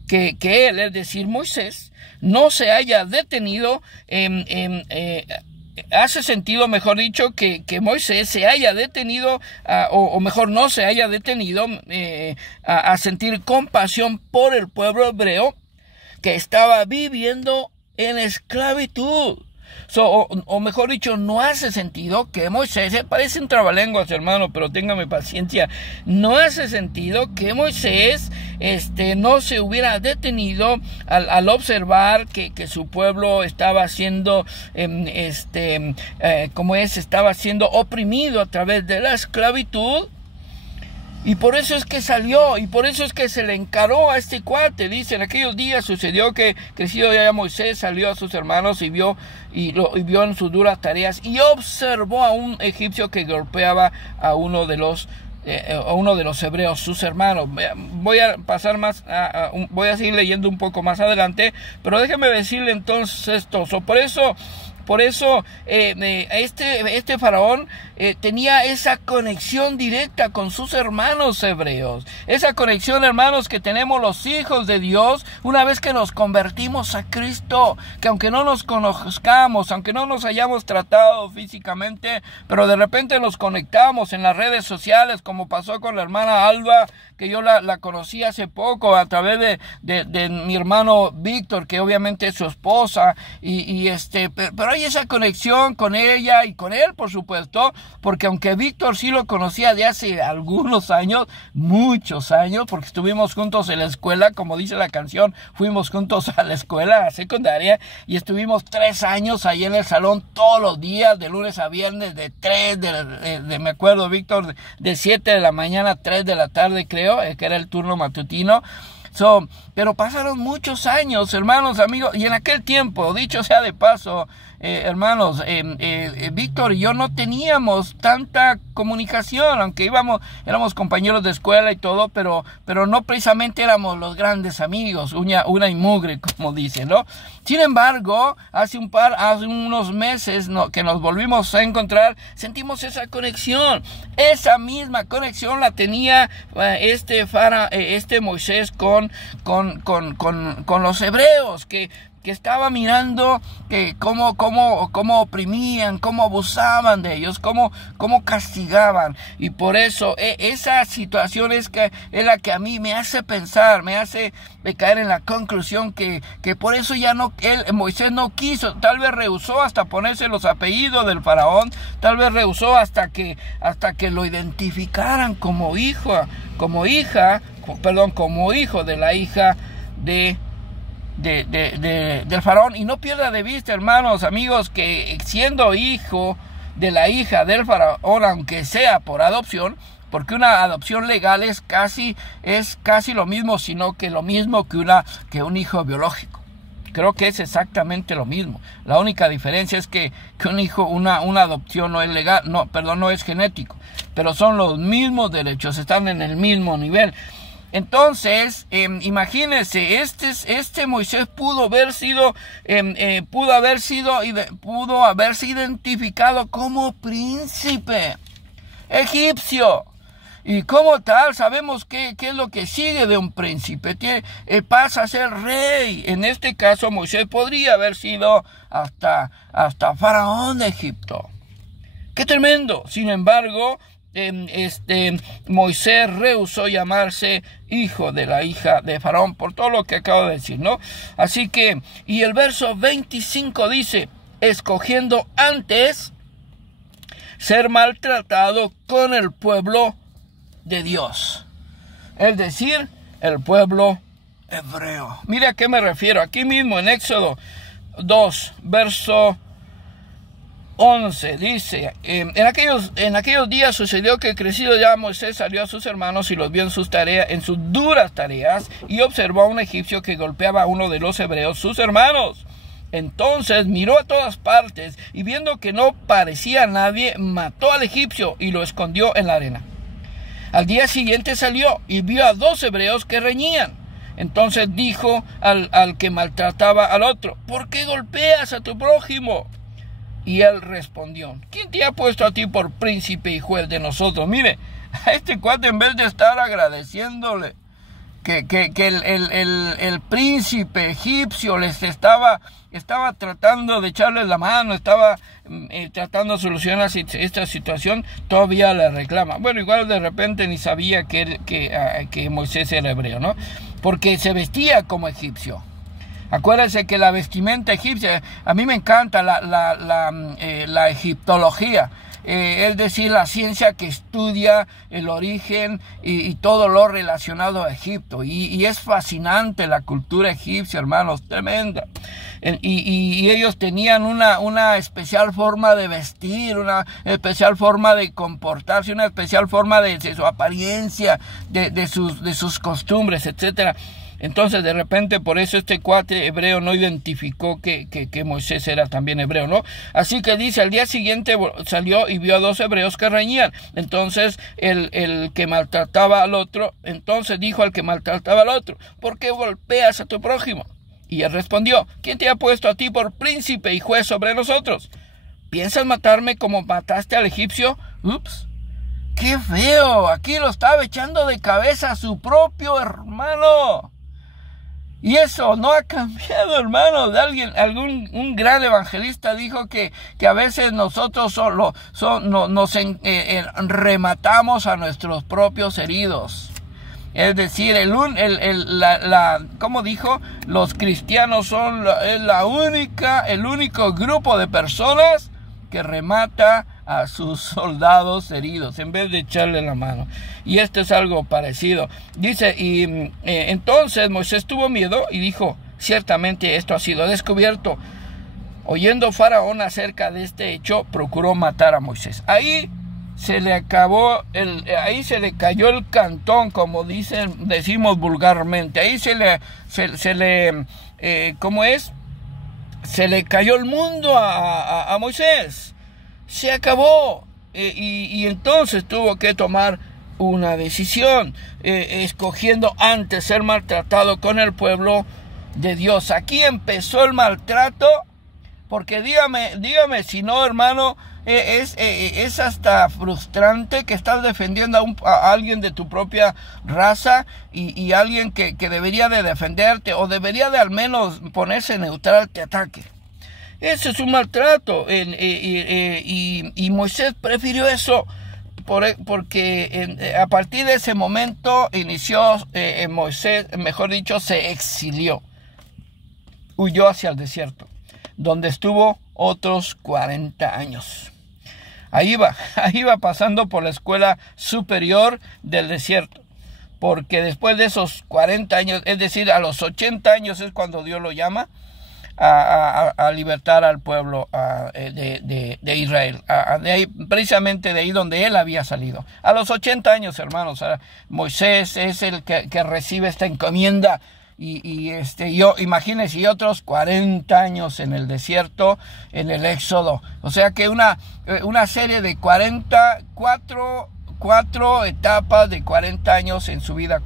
que él, es decir, Moisés, no se haya detenido, hace sentido, mejor dicho, que Moisés se haya detenido, o mejor no se haya detenido a sentir compasión por el pueblo hebreo que estaba viviendo en esclavitud. O mejor dicho, no hace sentido que Moisés, parece un trabalenguas, hermano, pero téngame paciencia, no hace sentido que Moisés no se hubiera detenido al observar que su pueblo estaba siendo estaba siendo oprimido a través de la esclavitud. Y por eso es que salió, y por eso es que se le encaró a este cuate. Dice, en aquellos días sucedió que crecido ya Moisés salió a sus hermanos y vio en sus duras tareas y observó a un egipcio que golpeaba a uno de los hebreos, sus hermanos. Voy a pasar voy a seguir leyendo un poco más adelante, pero déjeme decirle entonces esto. Por eso este faraón tenía esa conexión directa con sus hermanos hebreos. Esa conexión, hermanos, que tenemos los hijos de Dios una vez que nos convertimos a Cristo. Que aunque no nos conozcamos, aunque no nos hayamos tratado físicamente, pero de repente nos conectamos en las redes sociales, como pasó con la hermana Alba, que yo la conocí hace poco a través de mi hermano Víctor, que obviamente es su esposa, pero hay esa conexión con ella y con él, por supuesto, porque aunque Víctor sí lo conocía de hace algunos años, muchos años, porque estuvimos juntos en la escuela, como dice la canción, fuimos juntos a la escuela secundaria y estuvimos 3 años ahí en el salón todos los días, de lunes a viernes, me acuerdo, Víctor, de 7 de la mañana a 3 de la tarde, creo, que era el turno matutino. Pero pasaron muchos años, hermanos, amigos, y en aquel tiempo, dicho sea de paso, hermanos, Víctor y yo no teníamos tanta comunicación, aunque éramos compañeros de escuela y todo, pero no precisamente éramos los grandes amigos, una y mugre, como dicen, ¿no? Sin embargo, hace unos meses que nos volvimos a encontrar, sentimos esa conexión. Esa misma conexión la tenía este Moisés con los hebreos, que estaba mirando que cómo oprimían, cómo abusaban de ellos, cómo castigaban. Y por eso esa situación es la que a mí me hace pensar, me hace caer en la conclusión que por eso Moisés no quiso, tal vez rehusó hasta ponerse los apellidos del faraón, tal vez rehusó hasta que lo identificaran como hijo de la hija del faraón. Y no pierda de vista, hermanos, amigos, que siendo hijo de la hija del faraón, aunque sea por adopción, porque una adopción legal es casi lo mismo, sino que lo mismo que un hijo biológico. Creo que es exactamente lo mismo. La única diferencia es que una adopción no es legal, no es genético, pero son los mismos derechos, están en el mismo nivel. Entonces, imagínense, este Moisés pudo haberse identificado como príncipe egipcio. Y como tal, sabemos qué es lo que sigue de un príncipe. Pasa a ser rey. En este caso, Moisés podría haber sido hasta faraón de Egipto. ¡Qué tremendo! Sin embargo, Moisés rehusó llamarse hijo de la hija de faraón por todo lo que acabo de decir, ¿no? Así que, y el verso 25 dice, escogiendo antes ser maltratado con el pueblo de Dios, es decir, el pueblo hebreo. Mira a qué me refiero. Aquí mismo en Éxodo 2, verso 11, dice, en aquellos días sucedió que crecido ya Moisés salió a sus hermanos y los vio en sus duras tareas, y observó a un egipcio que golpeaba a uno de los hebreos, sus hermanos. Entonces miró a todas partes y viendo que no parecía nadie, mató al egipcio y lo escondió en la arena. Al día siguiente salió y vio a 2 hebreos que reñían. Entonces dijo al que maltrataba al otro: ¿por qué golpeas a tu prójimo? Y él respondió: ¿quién te ha puesto a ti por príncipe y juez de nosotros? Mire, a este cuate, en vez de estar agradeciéndole que el príncipe egipcio les estaba tratando de echarles la mano, estaba tratando de solucionar esta situación, todavía le reclama. Bueno, igual de repente ni sabía que Moisés era hebreo, ¿no? Porque se vestía como egipcio. Acuérdense que la vestimenta egipcia, a mí me encanta la egiptología, es decir, la ciencia que estudia el origen y todo lo relacionado a Egipto. Y es fascinante la cultura egipcia, hermanos, tremenda. Y ellos tenían una especial forma de vestir, una especial forma de comportarse, una especial forma de su apariencia, de sus costumbres, etcétera. Entonces, de repente, por eso este cuate hebreo no identificó que Moisés era también hebreo, ¿no? Así que dice, al día siguiente salió y vio a 2 hebreos que reñían. Entonces, el que maltrataba al otro, entonces dijo al que maltrataba al otro: ¿por qué golpeas a tu prójimo? Y él respondió: ¿quién te ha puesto a ti por príncipe y juez sobre nosotros? ¿Piensas matarme como mataste al egipcio? Ups. ¡Qué feo! Aquí lo estaba echando de cabeza a su propio hermano. Y eso no ha cambiado, hermanos. Un gran evangelista dijo que a veces nosotros nos rematamos a nuestros propios heridos. Es decir, ¿cómo dijo? Los cristianos son el único grupo de personas que remata a sus soldados heridos en vez de echarle la mano. Y esto es algo parecido. Dice, entonces Moisés tuvo miedo y dijo: ciertamente esto ha sido descubierto. Oyendo Faraón acerca de este hecho, procuró matar a Moisés. Ahí se le cayó el cantón, como decimos vulgarmente. Ahí se le cayó el mundo a Moisés. Se acabó. Y entonces tuvo que tomar una decisión, escogiendo antes ser maltratado con el pueblo de Dios. Aquí empezó el maltrato, porque dígame si no, hermano, es hasta frustrante que estás defendiendo a alguien de tu propia raza y alguien que debería de defenderte, o debería de al menos ponerse neutral, te ataque. Ese es un maltrato, y Moisés prefirió eso, porque a partir de ese momento inició Moisés, mejor dicho, se exilió, huyó hacia el desierto, donde estuvo otros 40 años. Ahí va pasando por la escuela superior del desierto, porque después de esos 40 años, es decir, a los 80 años es cuando Dios lo llama a libertar al pueblo de Israel, precisamente de ahí donde él había salido. A los 80 años, hermanos, Moisés es el que recibe esta encomienda. Imagínense, y otros 40 años en el desierto, en el Éxodo. O sea que una serie de 4 etapas de 40 años en su vida,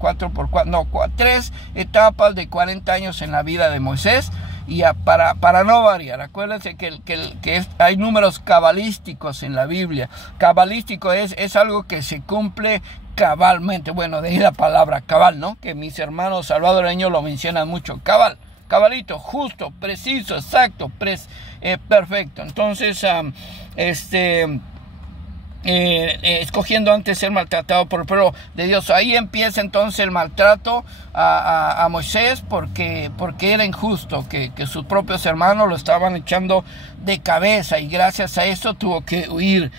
3 etapas de 40 años en la vida de Moisés. Y para no variar, acuérdense que hay números cabalísticos en la Biblia. Cabalístico es algo que se cumple cabalmente. Bueno, de ahí la palabra cabal, ¿no? Que mis hermanos salvadoreños lo mencionan mucho. Cabalito, justo, preciso, exacto, perfecto. Entonces, escogiendo antes ser maltratado por el pueblo de Dios. Ahí empieza entonces el maltrato a Moisés, porque era injusto que sus propios hermanos lo estaban echando de cabeza, y gracias a eso tuvo que huir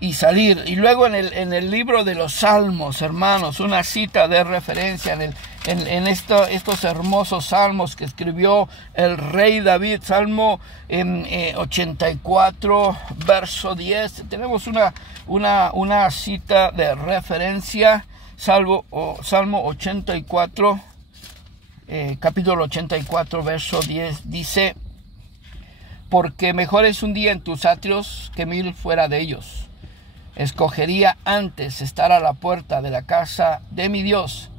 y salir. Y luego en el libro de los Salmos, hermanos, una cita de referencia estos hermosos salmos que escribió el rey David. Salmo 84, verso 10. Tenemos una cita de referencia. Salmo 84, capítulo 84, verso 10, dice: porque mejor es un día en tus atrios que 1000 fuera de ellos. Escogería antes estar a la puerta de la casa de mi Dios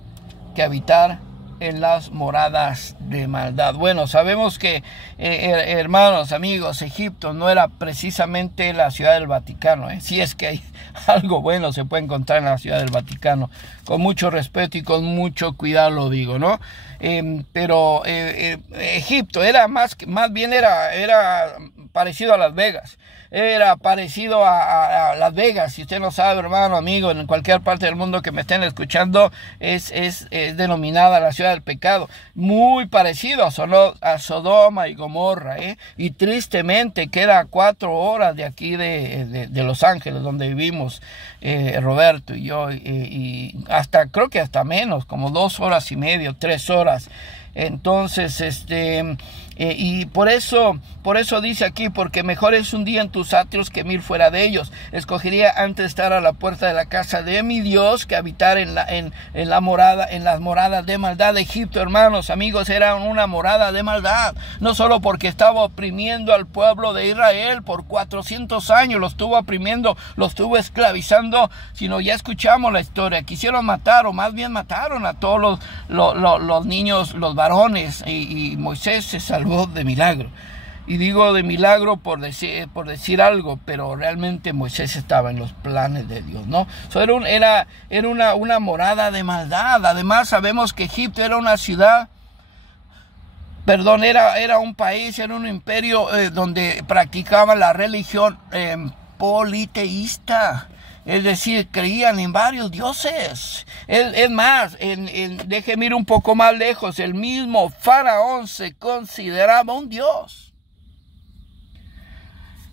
que habitar en las moradas de maldad. Bueno, sabemos que, hermanos, amigos, Egipto no era precisamente la ciudad del Vaticano. Si es que hay algo bueno se puede encontrar en la ciudad del Vaticano. Con mucho respeto y con mucho cuidado lo digo, ¿no? Pero Egipto era más bien era parecido a Las Vegas. Era parecido a Las Vegas. Si usted no sabe, hermano, amigo, en cualquier parte del mundo que me estén escuchando, es denominada la ciudad del pecado. Muy parecido a Sodoma y Gomorra, y tristemente queda a 4 horas de aquí de Los Ángeles, donde vivimos Roberto y yo, y creo que hasta menos, como 2 horas y media, 3 horas. Entonces, y por eso dice aquí: porque mejor es un día en tus atrios que 1000 fuera de ellos. Escogería antes estar a la puerta de la casa de mi Dios que habitar en las moradas de maldad. Egipto, hermanos, amigos, era una morada de maldad. No solo porque estaba oprimiendo al pueblo de Israel por 400 años, lo estuvo oprimiendo, lo estuvo esclavizando, sino ya escuchamos la historia. Quisieron matar, o más bien mataron a todos los niños, los varones, y Moisés se salvó de milagro. Y digo de milagro por decir algo, pero realmente Moisés estaba en los planes de Dios, ¿no? Era una morada de maldad. Además, sabemos que Egipto era una ciudad, era un país, era un imperio donde practicaban la religión politeísta. Es decir, creían en varios dioses. Es más, déjeme ir un poco más lejos. El mismo faraón se consideraba un dios.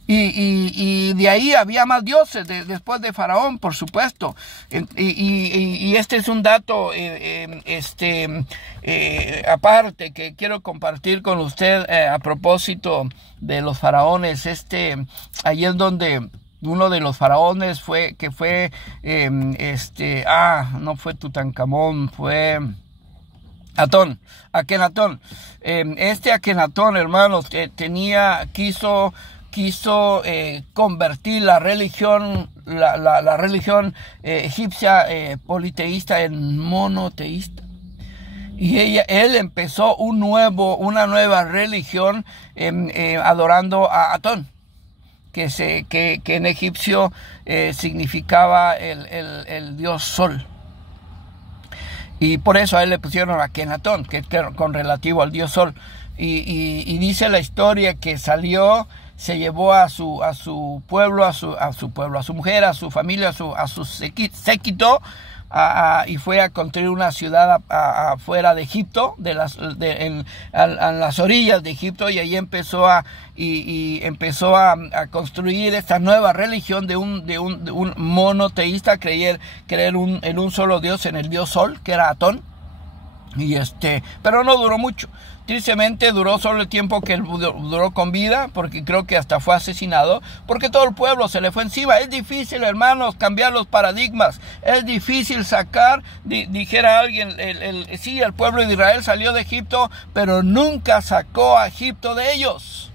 Y de ahí había más dioses después de faraón, por supuesto. Y este es un dato aparte que quiero compartir con usted a propósito de los faraones. Ahí es donde uno de los faraones no fue Tutankamón, fue Akenatón. Akenatón, hermanos, quiso convertir la religión egipcia politeísta en monoteísta. Y él empezó una nueva religión adorando a Atón, que en egipcio significaba el dios Sol. Y por eso a él le pusieron Akenatón, que con relativo al dios Sol. Y dice la historia que se llevó a su pueblo, a su mujer, a su familia, a su séquito, y fue a construir una ciudad afuera de Egipto, en las orillas de Egipto, y ahí empezó a construir esta nueva religión de un monoteísta, creer en un solo dios, en el dios Sol, que era Atón. Pero no duró mucho. Tristemente duró solo el tiempo que él duró con vida, porque creo que hasta fue asesinado, porque todo el pueblo se le fue encima. Es difícil, hermanos, cambiar los paradigmas. Es difícil sacar, dijera alguien, sí, el pueblo de Israel salió de Egipto, pero nunca sacó a Egipto de ellos.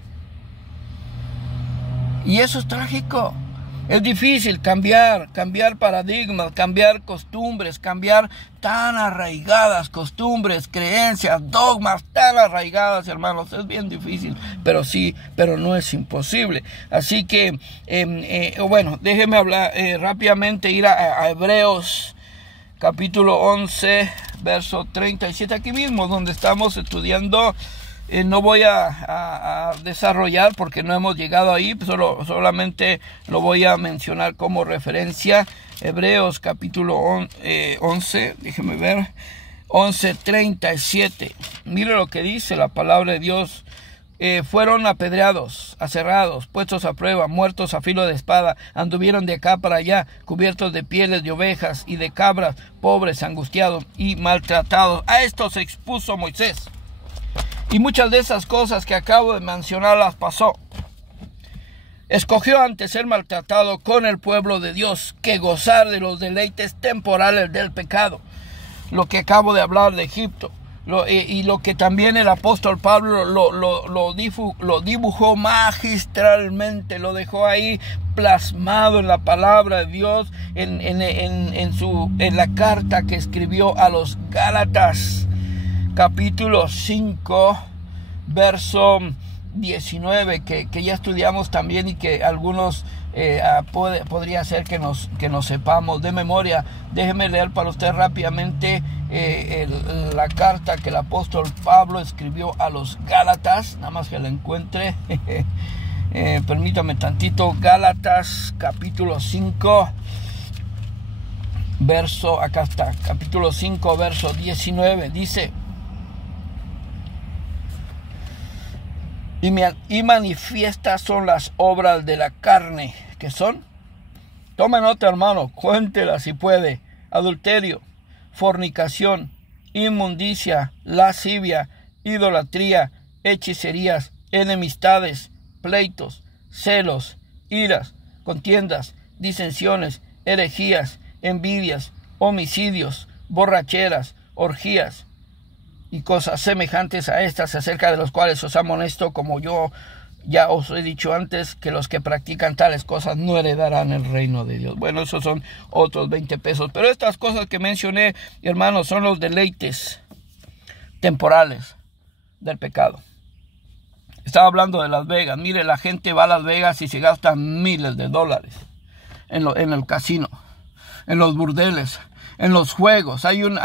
Y eso es trágico. Es difícil cambiar paradigmas, cambiar costumbres, cambiar tan arraigadas costumbres, creencias, dogmas tan arraigadas, hermanos. Es bien difícil, pero no es imposible. Así que, bueno, déjenme hablar rápidamente, ir a Hebreos capítulo 11, verso 37, aquí mismo donde estamos estudiando. No voy a desarrollar porque no hemos llegado ahí, solamente lo voy a mencionar como referencia. Hebreos capítulo 11, déjeme ver, 11:37. Mire lo que dice la palabra de Dios. fueron apedreados, aserrados, puestos a prueba, muertos a filo de espada, anduvieron de acá para allá, cubiertos de pieles de ovejas y de cabras, pobres, angustiados y maltratados. A esto se expuso Moisés. Y muchas de esas cosas que acabo de mencionar las pasó. Escogió antes ser maltratado con el pueblo de Dios que gozar de los deleites temporales del pecado. Lo que acabo de hablar de Egipto. Y lo que también el apóstol Pablo lo dibujó magistralmente, lo dejó ahí plasmado en la palabra de Dios, en la carta que escribió a los Gálatas, capítulo 5, verso 19, que ya estudiamos también y que algunos podría ser que nos sepamos de memoria. Déjeme leer para usted rápidamente la carta que el apóstol Pablo escribió a los Gálatas, nada más que la encuentre. Permítame tantito. Gálatas capítulo 5 verso, acá está, capítulo 5 verso 19, dice: y manifiestas son las obras de la carne, que son, tome nota hermano, cuéntela si puede: adulterio, fornicación, inmundicia, lascivia, idolatría, hechicerías, enemistades, pleitos, celos, iras, contiendas, disensiones, herejías, envidias, homicidios, borracheras, orgías y cosas semejantes a estas, acerca de los cuales os amonesto, como yo ya os he dicho antes, que los que practican tales cosas no heredarán el reino de Dios. Bueno, esos son otros 20 pesos. Pero estas cosas que mencioné, hermanos, son los deleites temporales del pecado. Estaba hablando de Las Vegas. Mire, la gente va a Las Vegas y se gasta miles de dólares en el casino, en los burdeles, en los juegos. Hay un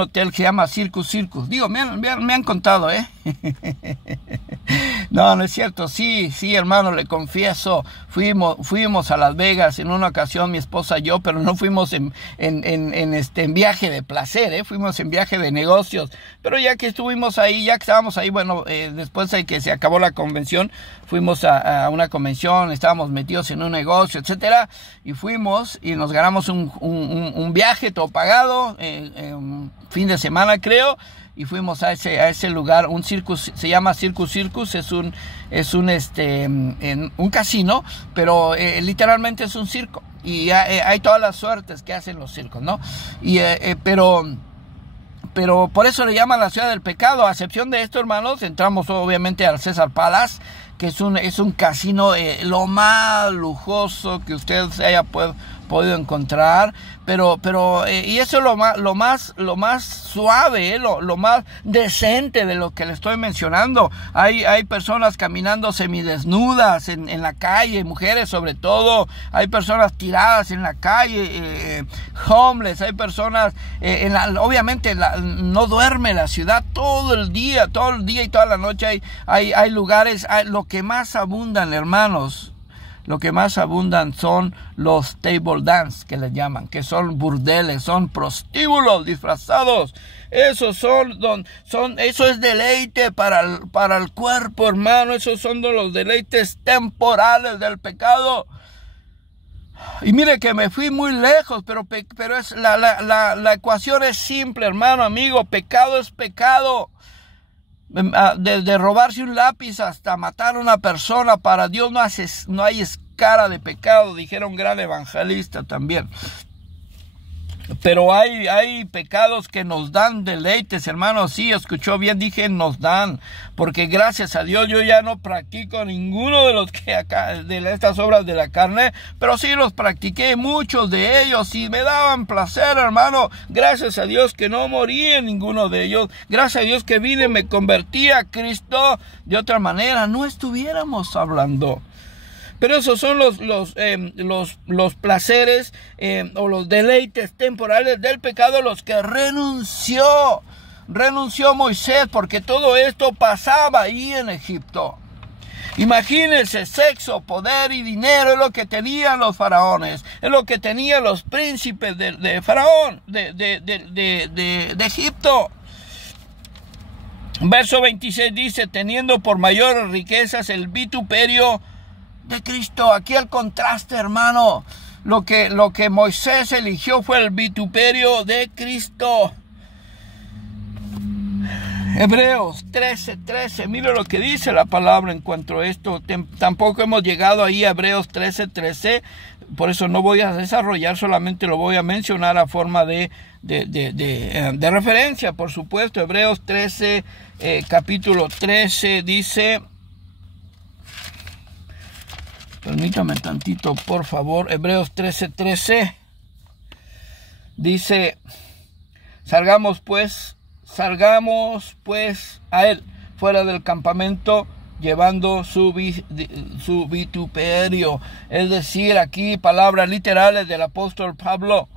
hotel que se llama Circus. Digo, me han contado, No es cierto. Sí, hermano, le confieso. Fuimos a Las Vegas en una ocasión, mi esposa y yo, pero no fuimos en viaje de placer, fuimos en viaje de negocios. Pero ya que estábamos ahí, bueno, después de que se acabó la convención, fuimos a una convención, estábamos metidos en un negocio, etcétera, y fuimos y nos ganamos un viaje todo pagado, un fin de semana creo, y fuimos a ese lugar, un circus, se llama Circus, es un casino, pero literalmente es un circo, y hay todas las suertes que hacen los circos, ¿no? Y pero por eso le llaman la ciudad del pecado. A excepción de esto, hermanos, entramos obviamente al César Palace, que es un casino lo más lujoso que usted se haya podido encontrar, pero y eso es lo más suave, lo más decente de lo que le estoy mencionando. Hay personas caminando semidesnudas en la calle, mujeres sobre todo, hay personas tiradas en la calle, homeless, hay personas, obviamente no duerme la ciudad todo el día y toda la noche. Hay lugares, lo que más abundan, hermanos, lo que más abundan son los table dance, que les llaman, que son burdeles, son prostíbulos disfrazados. Eso es deleite para el cuerpo, hermano. Esos son los deleites temporales del pecado. Y mire que me fui muy lejos, pero es la ecuación es simple, hermano, amigo. Pecado es pecado. Desde robarse un lápiz hasta matar a una persona, para Dios no hay escala de pecado, dijera un gran evangelista también. Pero hay pecados que nos dan deleites, hermanos. Sí, escuchó bien, dije nos dan, porque gracias a Dios yo ya no practico ninguno de los que acá, de estas obras de la carne, pero sí los practiqué, muchos de ellos, y me daban placer, hermano. Gracias a Dios que no morí en ninguno de ellos. Gracias a Dios que vine, me convertí a Cristo. De otra manera no estuviéramos hablando. Pero esos son los placeres o los deleites temporales del pecado, los que renunció Moisés, porque todo esto pasaba ahí en Egipto. Imagínense, sexo, poder y dinero es lo que tenían los faraones, es lo que tenían los príncipes de Faraón, de Egipto. Verso 26 dice, teniendo por mayores riquezas el vituperio de Cristo. Aquí el contraste, hermano. Lo que Moisés eligió fue el vituperio de Cristo. Hebreos 13:13, mire lo que dice la palabra en cuanto a esto. Tampoco hemos llegado ahí a Hebreos 13:13, por eso no voy a desarrollar, solamente lo voy a mencionar a forma de referencia, por supuesto. Hebreos 13, capítulo 13 dice, permítame tantito por favor, Hebreos 13:13 dice, salgamos pues a él fuera del campamento, llevando su vituperio. Es decir, aquí palabras literales del apóstol Pablo.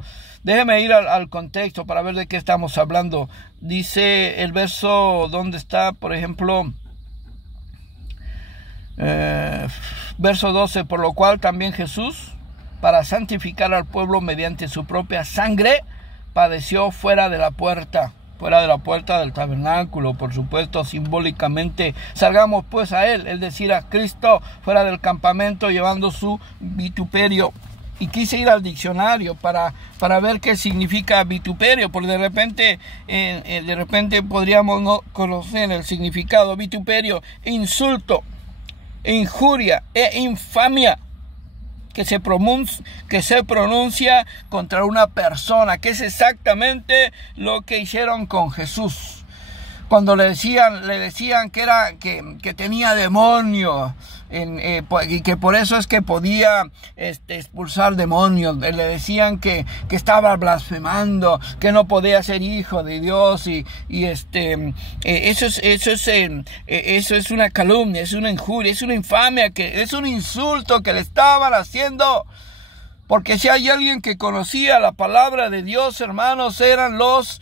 Déjeme ir al contexto para ver de qué estamos hablando. Dice el verso, ¿dónde está? Por ejemplo, verso 12, por lo cual también Jesús, para santificar al pueblo mediante su propia sangre, padeció fuera de la puerta del tabernáculo, por supuesto, simbólicamente. Salgamos pues a él, es decir, a Cristo, fuera del campamento, llevando su vituperio. Y quise ir al diccionario para ver qué significa vituperio, porque de repente podríamos no conocer el significado. Vituperio, insulto, injuria e infamia que se pronuncia contra una persona, que es exactamente lo que hicieron con Jesús. Cuando le decían que tenía demonio, y que por eso es que podía expulsar demonios. Le decían que estaba blasfemando, que no podía ser hijo de Dios, eso es una calumnia, es una injuria, es una infamia, que es un insulto que le estaban haciendo. Porque si hay alguien que conocía la palabra de Dios, hermanos, eran los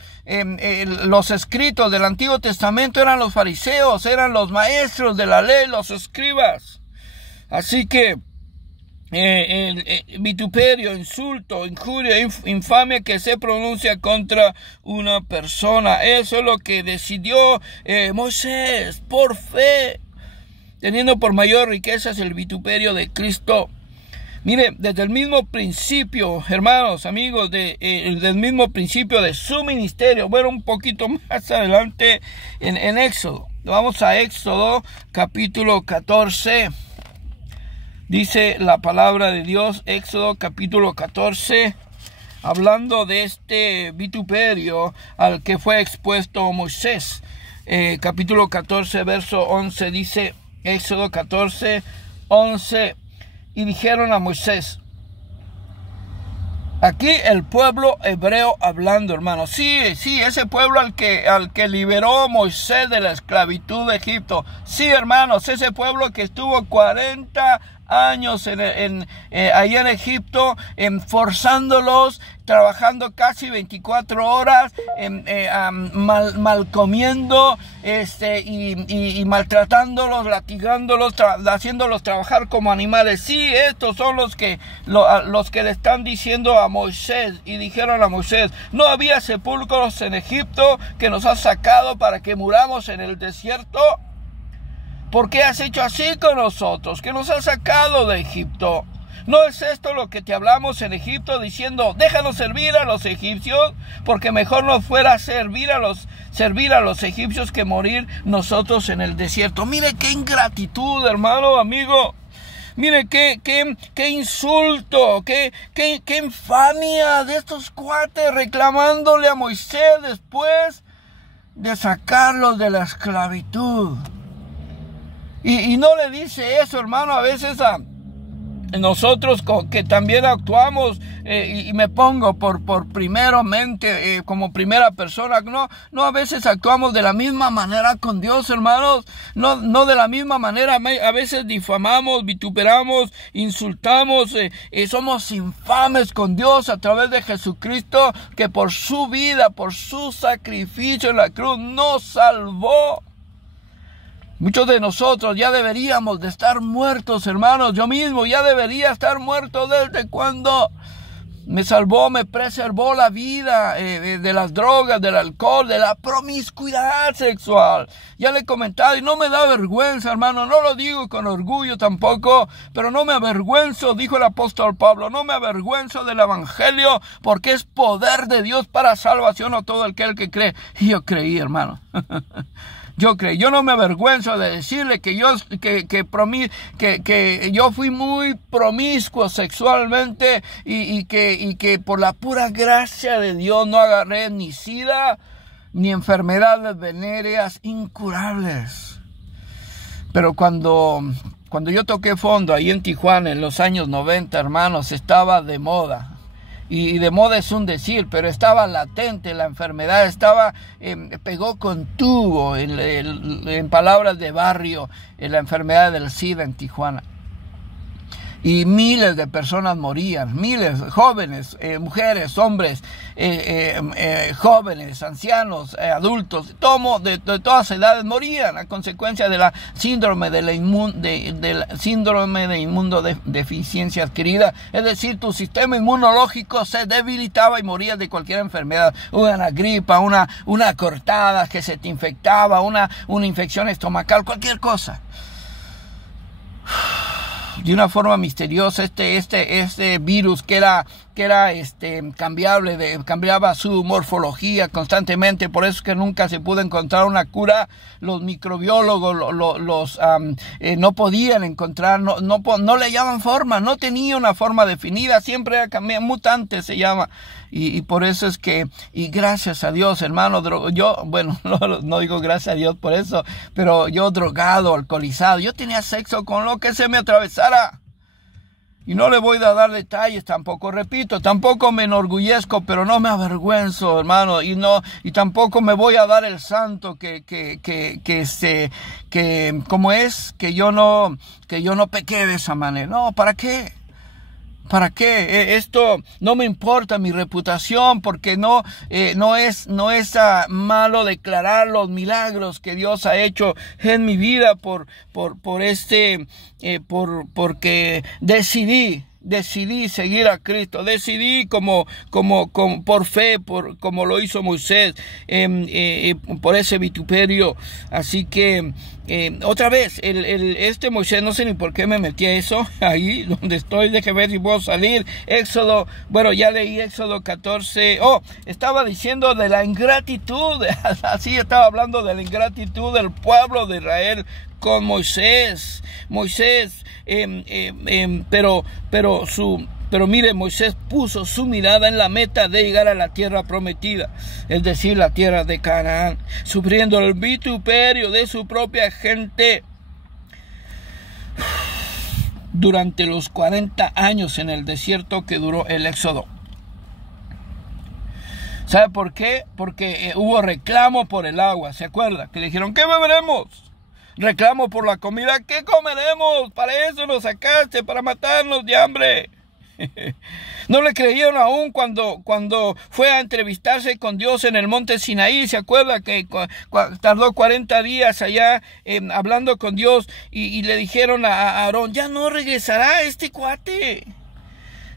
escritos del Antiguo Testamento, eran los fariseos, eran los maestros de la ley, los escribas. Así que vituperio, insulto, injuria, infamia que se pronuncia contra una persona. Eso es lo que decidió Moisés por fe, teniendo por mayor riquezas el vituperio de Cristo. Mire, desde el mismo principio, hermanos, amigos, del mismo principio de su ministerio. Bueno, un poquito más adelante en Éxodo. Vamos a Éxodo, capítulo 14. Dice la palabra de Dios, Éxodo, capítulo 14, hablando de este vituperio al que fue expuesto Moisés. Capítulo 14, verso 11, dice, Éxodo 14, 11... Y dijeron a Moisés, aquí el pueblo hebreo hablando, hermano. Sí, ese pueblo al que liberó Moisés de la esclavitud de Egipto. Sí, hermanos, ese pueblo que estuvo 40 años allá en Egipto, forzándolos, trabajando casi 24 horas, mal comiendo, y maltratándolos, latigándolos, haciéndolos trabajar como animales. Sí, estos son los que le están diciendo a Moisés, y dijeron a Moisés, no había sepulcros en Egipto que nos has sacado para que muramos en el desierto. ¿Por qué has hecho así con nosotros, que nos has sacado de Egipto? ¿No es esto lo que te hablamos en Egipto, diciendo, déjanos servir a los egipcios? Porque mejor nos fuera servir a los egipcios que morir nosotros en el desierto. Mire qué ingratitud, hermano, amigo. Mire qué insulto, qué infamia de estos cuates reclamándole a Moisés después de sacarlos de la esclavitud. Y no le dice eso, hermano, a veces a nosotros que también actuamos, y me pongo por primeramente, como primera persona, no a veces actuamos de la misma manera con Dios, hermanos, no de la misma manera. A veces difamamos, vituperamos, insultamos, somos infames con Dios a través de Jesucristo, que por su vida, por su sacrificio en la cruz nos salvó. Muchos de nosotros ya deberíamos de estar muertos, hermanos. Yo mismo ya debería estar muerto desde cuando Me salvó, me preservó la vida de las drogas, del alcohol, de la promiscuidad sexual. Ya le he comentado y no me da vergüenza, hermano. No lo digo con orgullo tampoco, pero no me avergüenzo, dijo el apóstol Pablo. No me avergüenzo del evangelio porque es poder de Dios para salvación a todo aquel que cree. Y yo creí, hermano. Yo no me avergüenzo de decirle que yo fui muy promiscuo sexualmente y que por la pura gracia de Dios no agarré ni sida ni enfermedades venéreas incurables. Pero cuando yo toqué fondo ahí en Tijuana en los años 90, hermanos, estaba de moda. Y de moda es un decir, pero estaba latente la enfermedad, pegó con tubo, en palabras de barrio, la enfermedad del SIDA en Tijuana. Y miles de personas morían, miles, jóvenes, mujeres, hombres, jóvenes, ancianos, adultos, de todas edades morían a consecuencia de la síndrome de inmunodeficiencia adquirida. Es decir, tu sistema inmunológico se debilitaba y morías de cualquier enfermedad, una gripa, una cortada que se te infectaba, una infección estomacal, cualquier cosa. De una forma misteriosa, este virus que era cambiable, cambiaba su morfología constantemente, por eso es que nunca se pudo encontrar una cura. Los microbiólogos no podían encontrar, no le llaman forma, no tenía una forma definida, siempre era mutante se llama. Y por eso es que, y gracias a Dios, hermano, no digo gracias a Dios por eso, pero yo drogado, alcoholizado, yo tenía sexo con lo que se me atravesara. Y no le voy a dar detalles tampoco, repito, tampoco me enorgullezco, pero no me avergüenzo, hermano, y tampoco me voy a dar el santo que yo no pequé de esa manera. No, ¿para qué? ¿Para qué? Esto no me importa mi reputación, porque no es malo declarar los milagros que Dios ha hecho en mi vida porque decidí seguir a Cristo, decidí como por fe, como lo hizo Moisés, por ese vituperio. Así que otra vez, este Moisés, no sé ni por qué me metí a eso, ahí donde estoy, déjeme ver si puedo salir. Éxodo, ya leí Éxodo 14, estaba diciendo de la ingratitud, así estaba hablando de la ingratitud del pueblo de Israel con Moisés, pero mire, Moisés puso su mirada en la meta de llegar a la tierra prometida, es decir, la tierra de Canaán, sufriendo el vituperio de su propia gente durante los 40 años en el desierto que duró el Éxodo. ¿Sabe por qué? Porque hubo reclamo por el agua, ¿se acuerda? Que le dijeron, ¿qué beberemos? Reclamo por la comida, ¿qué comeremos? Para eso nos sacaste, para matarnos de hambre. No le creyeron aún cuando fue a entrevistarse con Dios en el monte Sinaí. ¿Se acuerda que tardó 40 días allá hablando con Dios y le dijeron a Aarón, ya no regresará este cuate?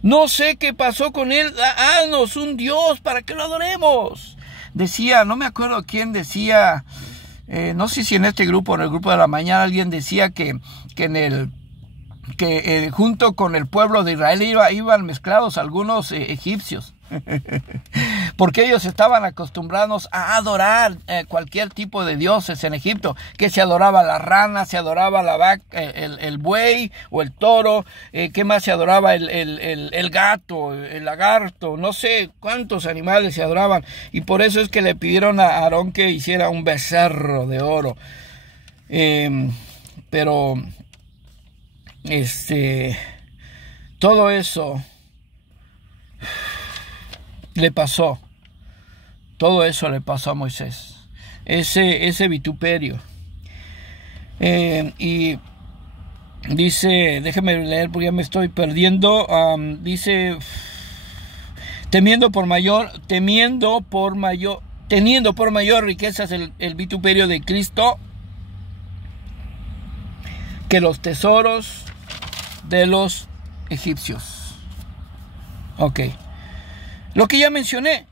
No sé qué pasó con él, haznos un Dios para que lo adoremos. Decía, no me acuerdo quién decía, no sé si en este grupo o en el grupo de la mañana alguien decía que junto con el pueblo de Israel iban mezclados algunos egipcios, porque ellos estaban acostumbrados a adorar cualquier tipo de dioses en Egipto, que se adoraba la rana, se adoraba la vaca, el buey o el toro, ¿qué más se adoraba? El gato, el lagarto, no sé cuántos animales se adoraban, y por eso es que le pidieron a Aarón que hiciera un becerro de oro, pero todo eso le pasó. Todo eso le pasó a Moisés. Ese vituperio. Y dice, déjeme leer porque ya me estoy perdiendo. Dice, teniendo por mayor riquezas el vituperio de Cristo que los tesoros de los egipcios. Ok. Lo que ya mencioné.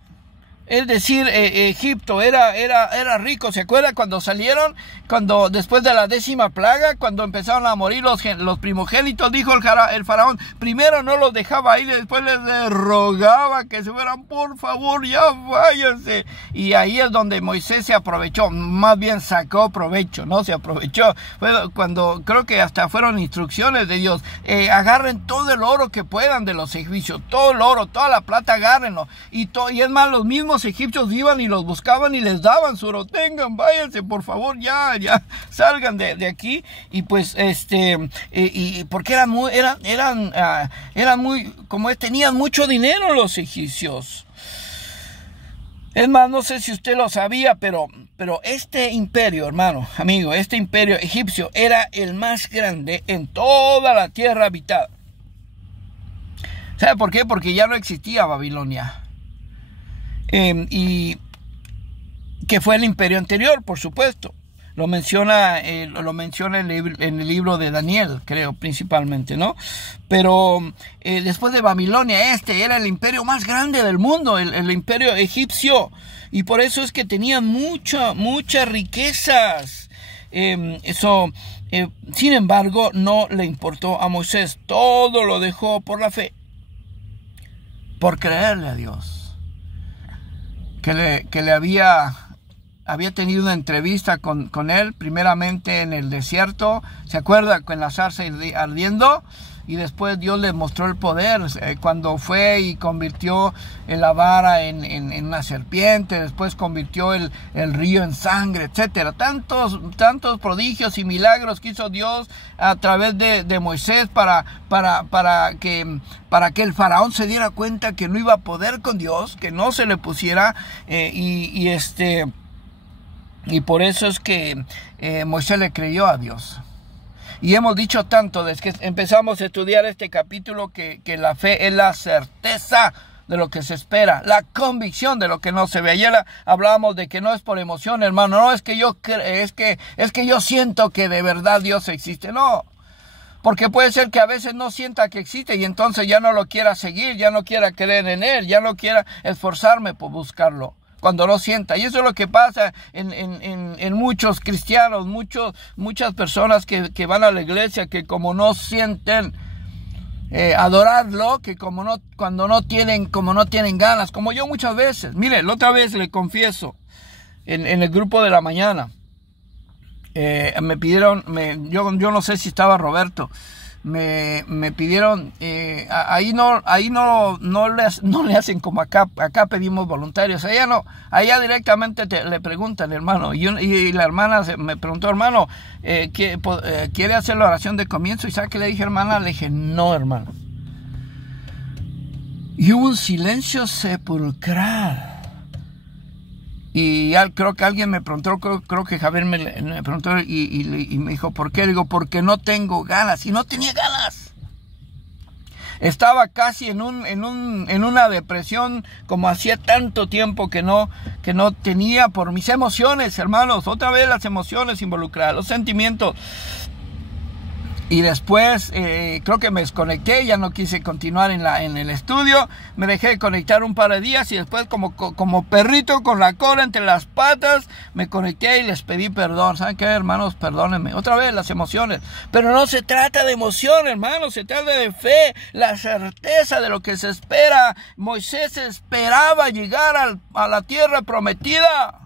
Es decir, Egipto era rico. ¿Se acuerda cuando salieron? Cuando después de la 10ª plaga, cuando empezaron a morir los primogénitos, dijo el faraón, primero no los dejaba ir, después les rogaba que se fueran, por favor, ya váyanse. Y ahí es donde Moisés se aprovechó, más bien sacó provecho, ¿no? Se aprovechó. Fue cuando creo que hasta fueron instrucciones de Dios, agarren todo el oro que puedan de los egipcios, todo el oro, toda la plata, agárrenlo. Y es más, los mismos egipcios iban y los buscaban y les daban su oro. Tengan, váyanse, por favor, ya salgan de aquí. Y pues y porque eran muy, como tenían mucho dinero los egipcios. Es más, no sé si usted lo sabía, pero este imperio, hermano, amigo, este imperio egipcio era el más grande en toda la tierra habitada. ¿Sabe por qué? Porque ya no existía Babilonia. Y que fue el imperio anterior, por supuesto. Lo menciona en el libro de Daniel, creo, principalmente, ¿no? Pero después de Babilonia, era el imperio más grande del mundo, el imperio egipcio. Y por eso es que tenían muchas riquezas. Sin embargo, no le importó a Moisés. Todo lo dejó por la fe, por creerle a Dios. Que le había tenido una entrevista con él, primeramente en el desierto, ¿se acuerda? Con la zarza ardiendo, y después Dios le mostró el poder, cuando fue y convirtió la vara en una serpiente, después convirtió el río en sangre, etcétera. Tantos prodigios y milagros que hizo Dios a través de Moisés para que el faraón se diera cuenta que no iba a poder con Dios, que no se le pusiera, y por eso es que Moisés le creyó a Dios. Y hemos dicho tanto desde que empezamos a estudiar este capítulo que la fe es la certeza de lo que se espera, la convicción de lo que no se ve. Ayer hablábamos de que no es por emoción, hermano, no es que yo siento que de verdad Dios existe, no. Porque puede ser que a veces no sienta que existe y entonces ya no lo quiera seguir, ya no quiera creer en él, ya no quiera esforzarme por buscarlo. Cuando no sienta. Y eso es lo que pasa en muchos cristianos, muchas personas que van a la iglesia, que como no sienten adorarlo, que como no tienen ganas, como yo muchas veces. Mire, la otra vez le confieso, en el grupo de la mañana, me pidieron, yo no sé si estaba Roberto, me pidieron, ahí no le hacen como acá pedimos voluntarios, allá directamente le preguntan, hermano, y la hermana me preguntó, hermano, ¿quiere hacer la oración de comienzo? Y ¿sabe qué le dije, hermana? Le dije, no, hermano. Y hubo un silencio sepulcral. Y creo que alguien me preguntó, creo que Javier me preguntó y me dijo, ¿por qué? Digo, porque no tengo ganas. Y no tenía ganas. Estaba casi en una depresión, como hacía tanto tiempo que no tenía, por mis emociones, hermanos. Otra vez las emociones involucradas, los sentimientos. Y después creo que me desconecté, ya no quise continuar en el estudio, me dejé conectar un par de días y después como perrito con la cola entre las patas, me conecté y les pedí perdón. ¿Saben qué, hermanos? Perdónenme. Otra vez las emociones. Pero no se trata de emoción, hermanos, se trata de fe, la certeza de lo que se espera. Moisés esperaba llegar a la tierra prometida.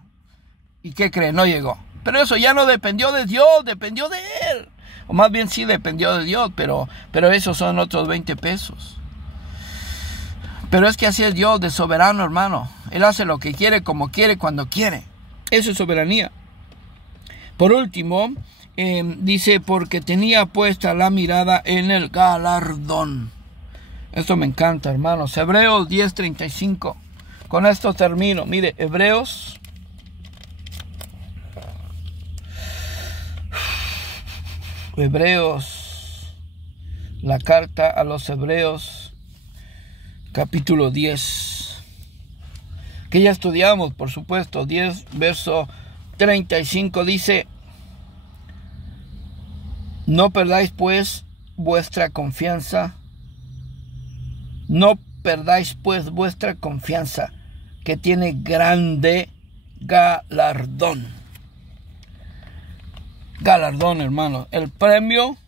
¿Y qué creen? No llegó. Pero eso ya no dependió de Dios, dependió de él. O más bien sí dependió de Dios, pero esos son otros 20 pesos. Pero es que así es Dios, de soberano, hermano. Él hace lo que quiere, como quiere, cuando quiere. Eso es soberanía. Por último, dice, porque tenía puesta la mirada en el galardón. Esto me encanta, hermanos. Hebreos 10:35. Con esto termino. Mire, Hebreos... la carta a los Hebreos, capítulo 10, que ya estudiamos, por supuesto, 10, verso 35, dice, no perdáis pues vuestra confianza, no perdáis pues vuestra confianza, que tiene grande galardón. Galardón, hermano. El premio,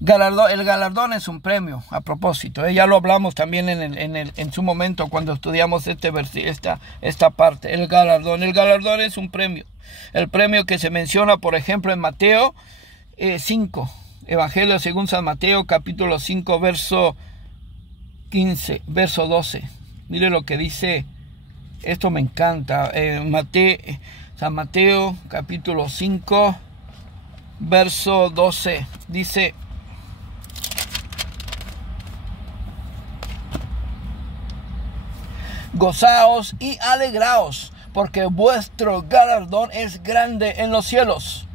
galardón, el galardón es un premio, a propósito. Ya lo hablamos también en su momento cuando estudiamos esta parte. El galardón es un premio. El premio que se menciona, por ejemplo, en Mateo 5. Evangelio según San Mateo, capítulo 5, verso 15, verso 12. Mire lo que dice. Esto me encanta. San Mateo, capítulo 5, verso 12. Dice: gozaos y alegraos, porque vuestro galardón es grande en los cielos.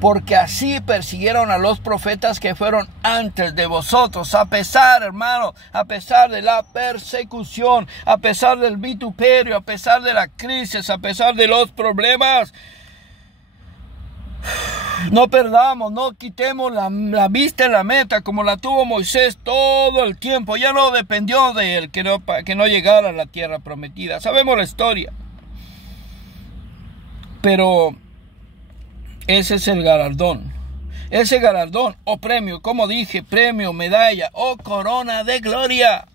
Porque así persiguieron a los profetas que fueron antes de vosotros. A pesar, hermano, a pesar de la persecución, a pesar del vituperio, a pesar de la crisis, a pesar de los problemas, no perdamos, no quitemos la vista en la meta como la tuvo Moisés todo el tiempo. Ya no dependió de él que no llegara a la tierra prometida. Sabemos la historia. Pero ese es el galardón. Ese galardón o premio, como dije, premio, medalla o corona de gloria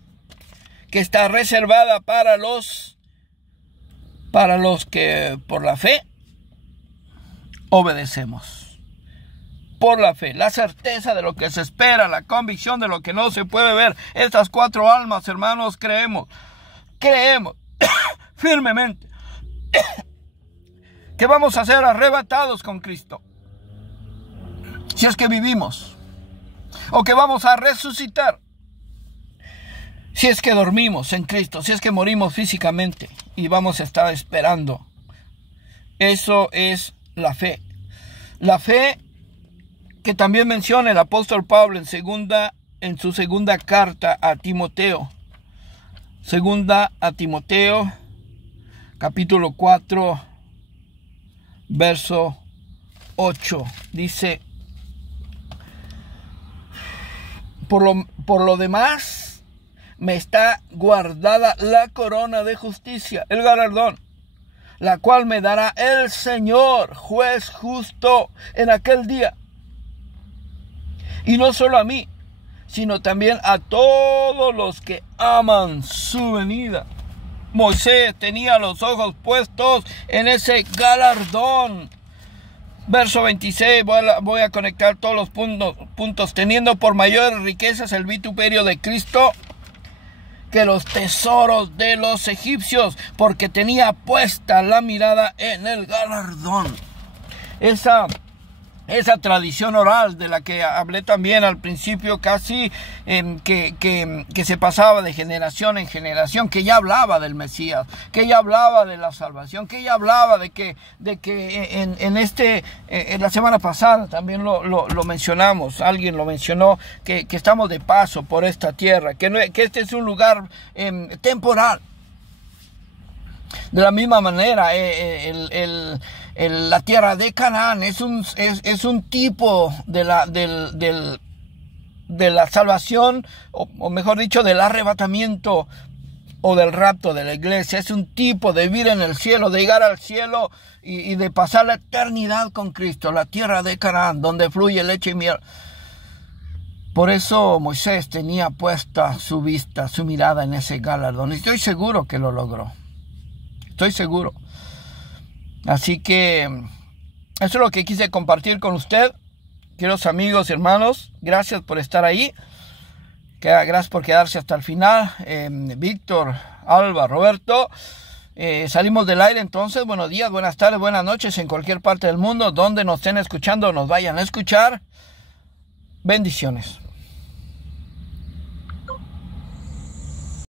que está reservada para los que por la fe obedecemos. Por la fe, la certeza de lo que se espera, la convicción de lo que no se puede ver. Estas 4 almas, hermanos, creemos firmemente que vamos a ser arrebatados con Cristo, si es que vivimos, o que vamos a resucitar, si es que dormimos en Cristo, si es que morimos físicamente y vamos a estar esperando. Eso es la fe. La fe que también menciona el apóstol Pablo en su segunda carta a Timoteo. Segunda a Timoteo, capítulo 4, verso 8. Dice: por lo demás, me está guardada la corona de justicia, el galardón, la cual me dará el Señor, juez justo, en aquel día. Y no solo a mí, sino también a todos los que aman su venida. Moisés tenía los ojos puestos en ese galardón. Verso 26, voy a conectar todos los puntos. Teniendo por mayores riquezas el vituperio de Cristo que los tesoros de los egipcios, porque tenía puesta la mirada en el galardón. Esa tradición oral de la que hablé también al principio, casi que se pasaba de generación en generación, que ya hablaba del Mesías, que ya hablaba de la salvación, que ya hablaba de que en la semana pasada también lo mencionamos, alguien lo mencionó, que estamos de paso por esta tierra, que este es un lugar temporal. De la misma manera, la tierra de Canaán es un tipo de la salvación, o mejor dicho, del arrebatamiento o del rapto de la iglesia. Es un tipo de vivir en el cielo, de llegar al cielo y de pasar la eternidad con Cristo. La tierra de Canaán, donde fluye leche y miel. Por eso Moisés tenía puesta su vista, su mirada en ese galardón. Y estoy seguro que lo logró. Estoy seguro. Así que eso es lo que quise compartir con usted, queridos amigos y hermanos. Gracias por estar ahí. Gracias por quedarse hasta el final. Víctor, Alba, Roberto. Salimos del aire entonces. Buenos días, buenas tardes, buenas noches en cualquier parte del mundo donde nos estén escuchando o nos vayan a escuchar. Bendiciones.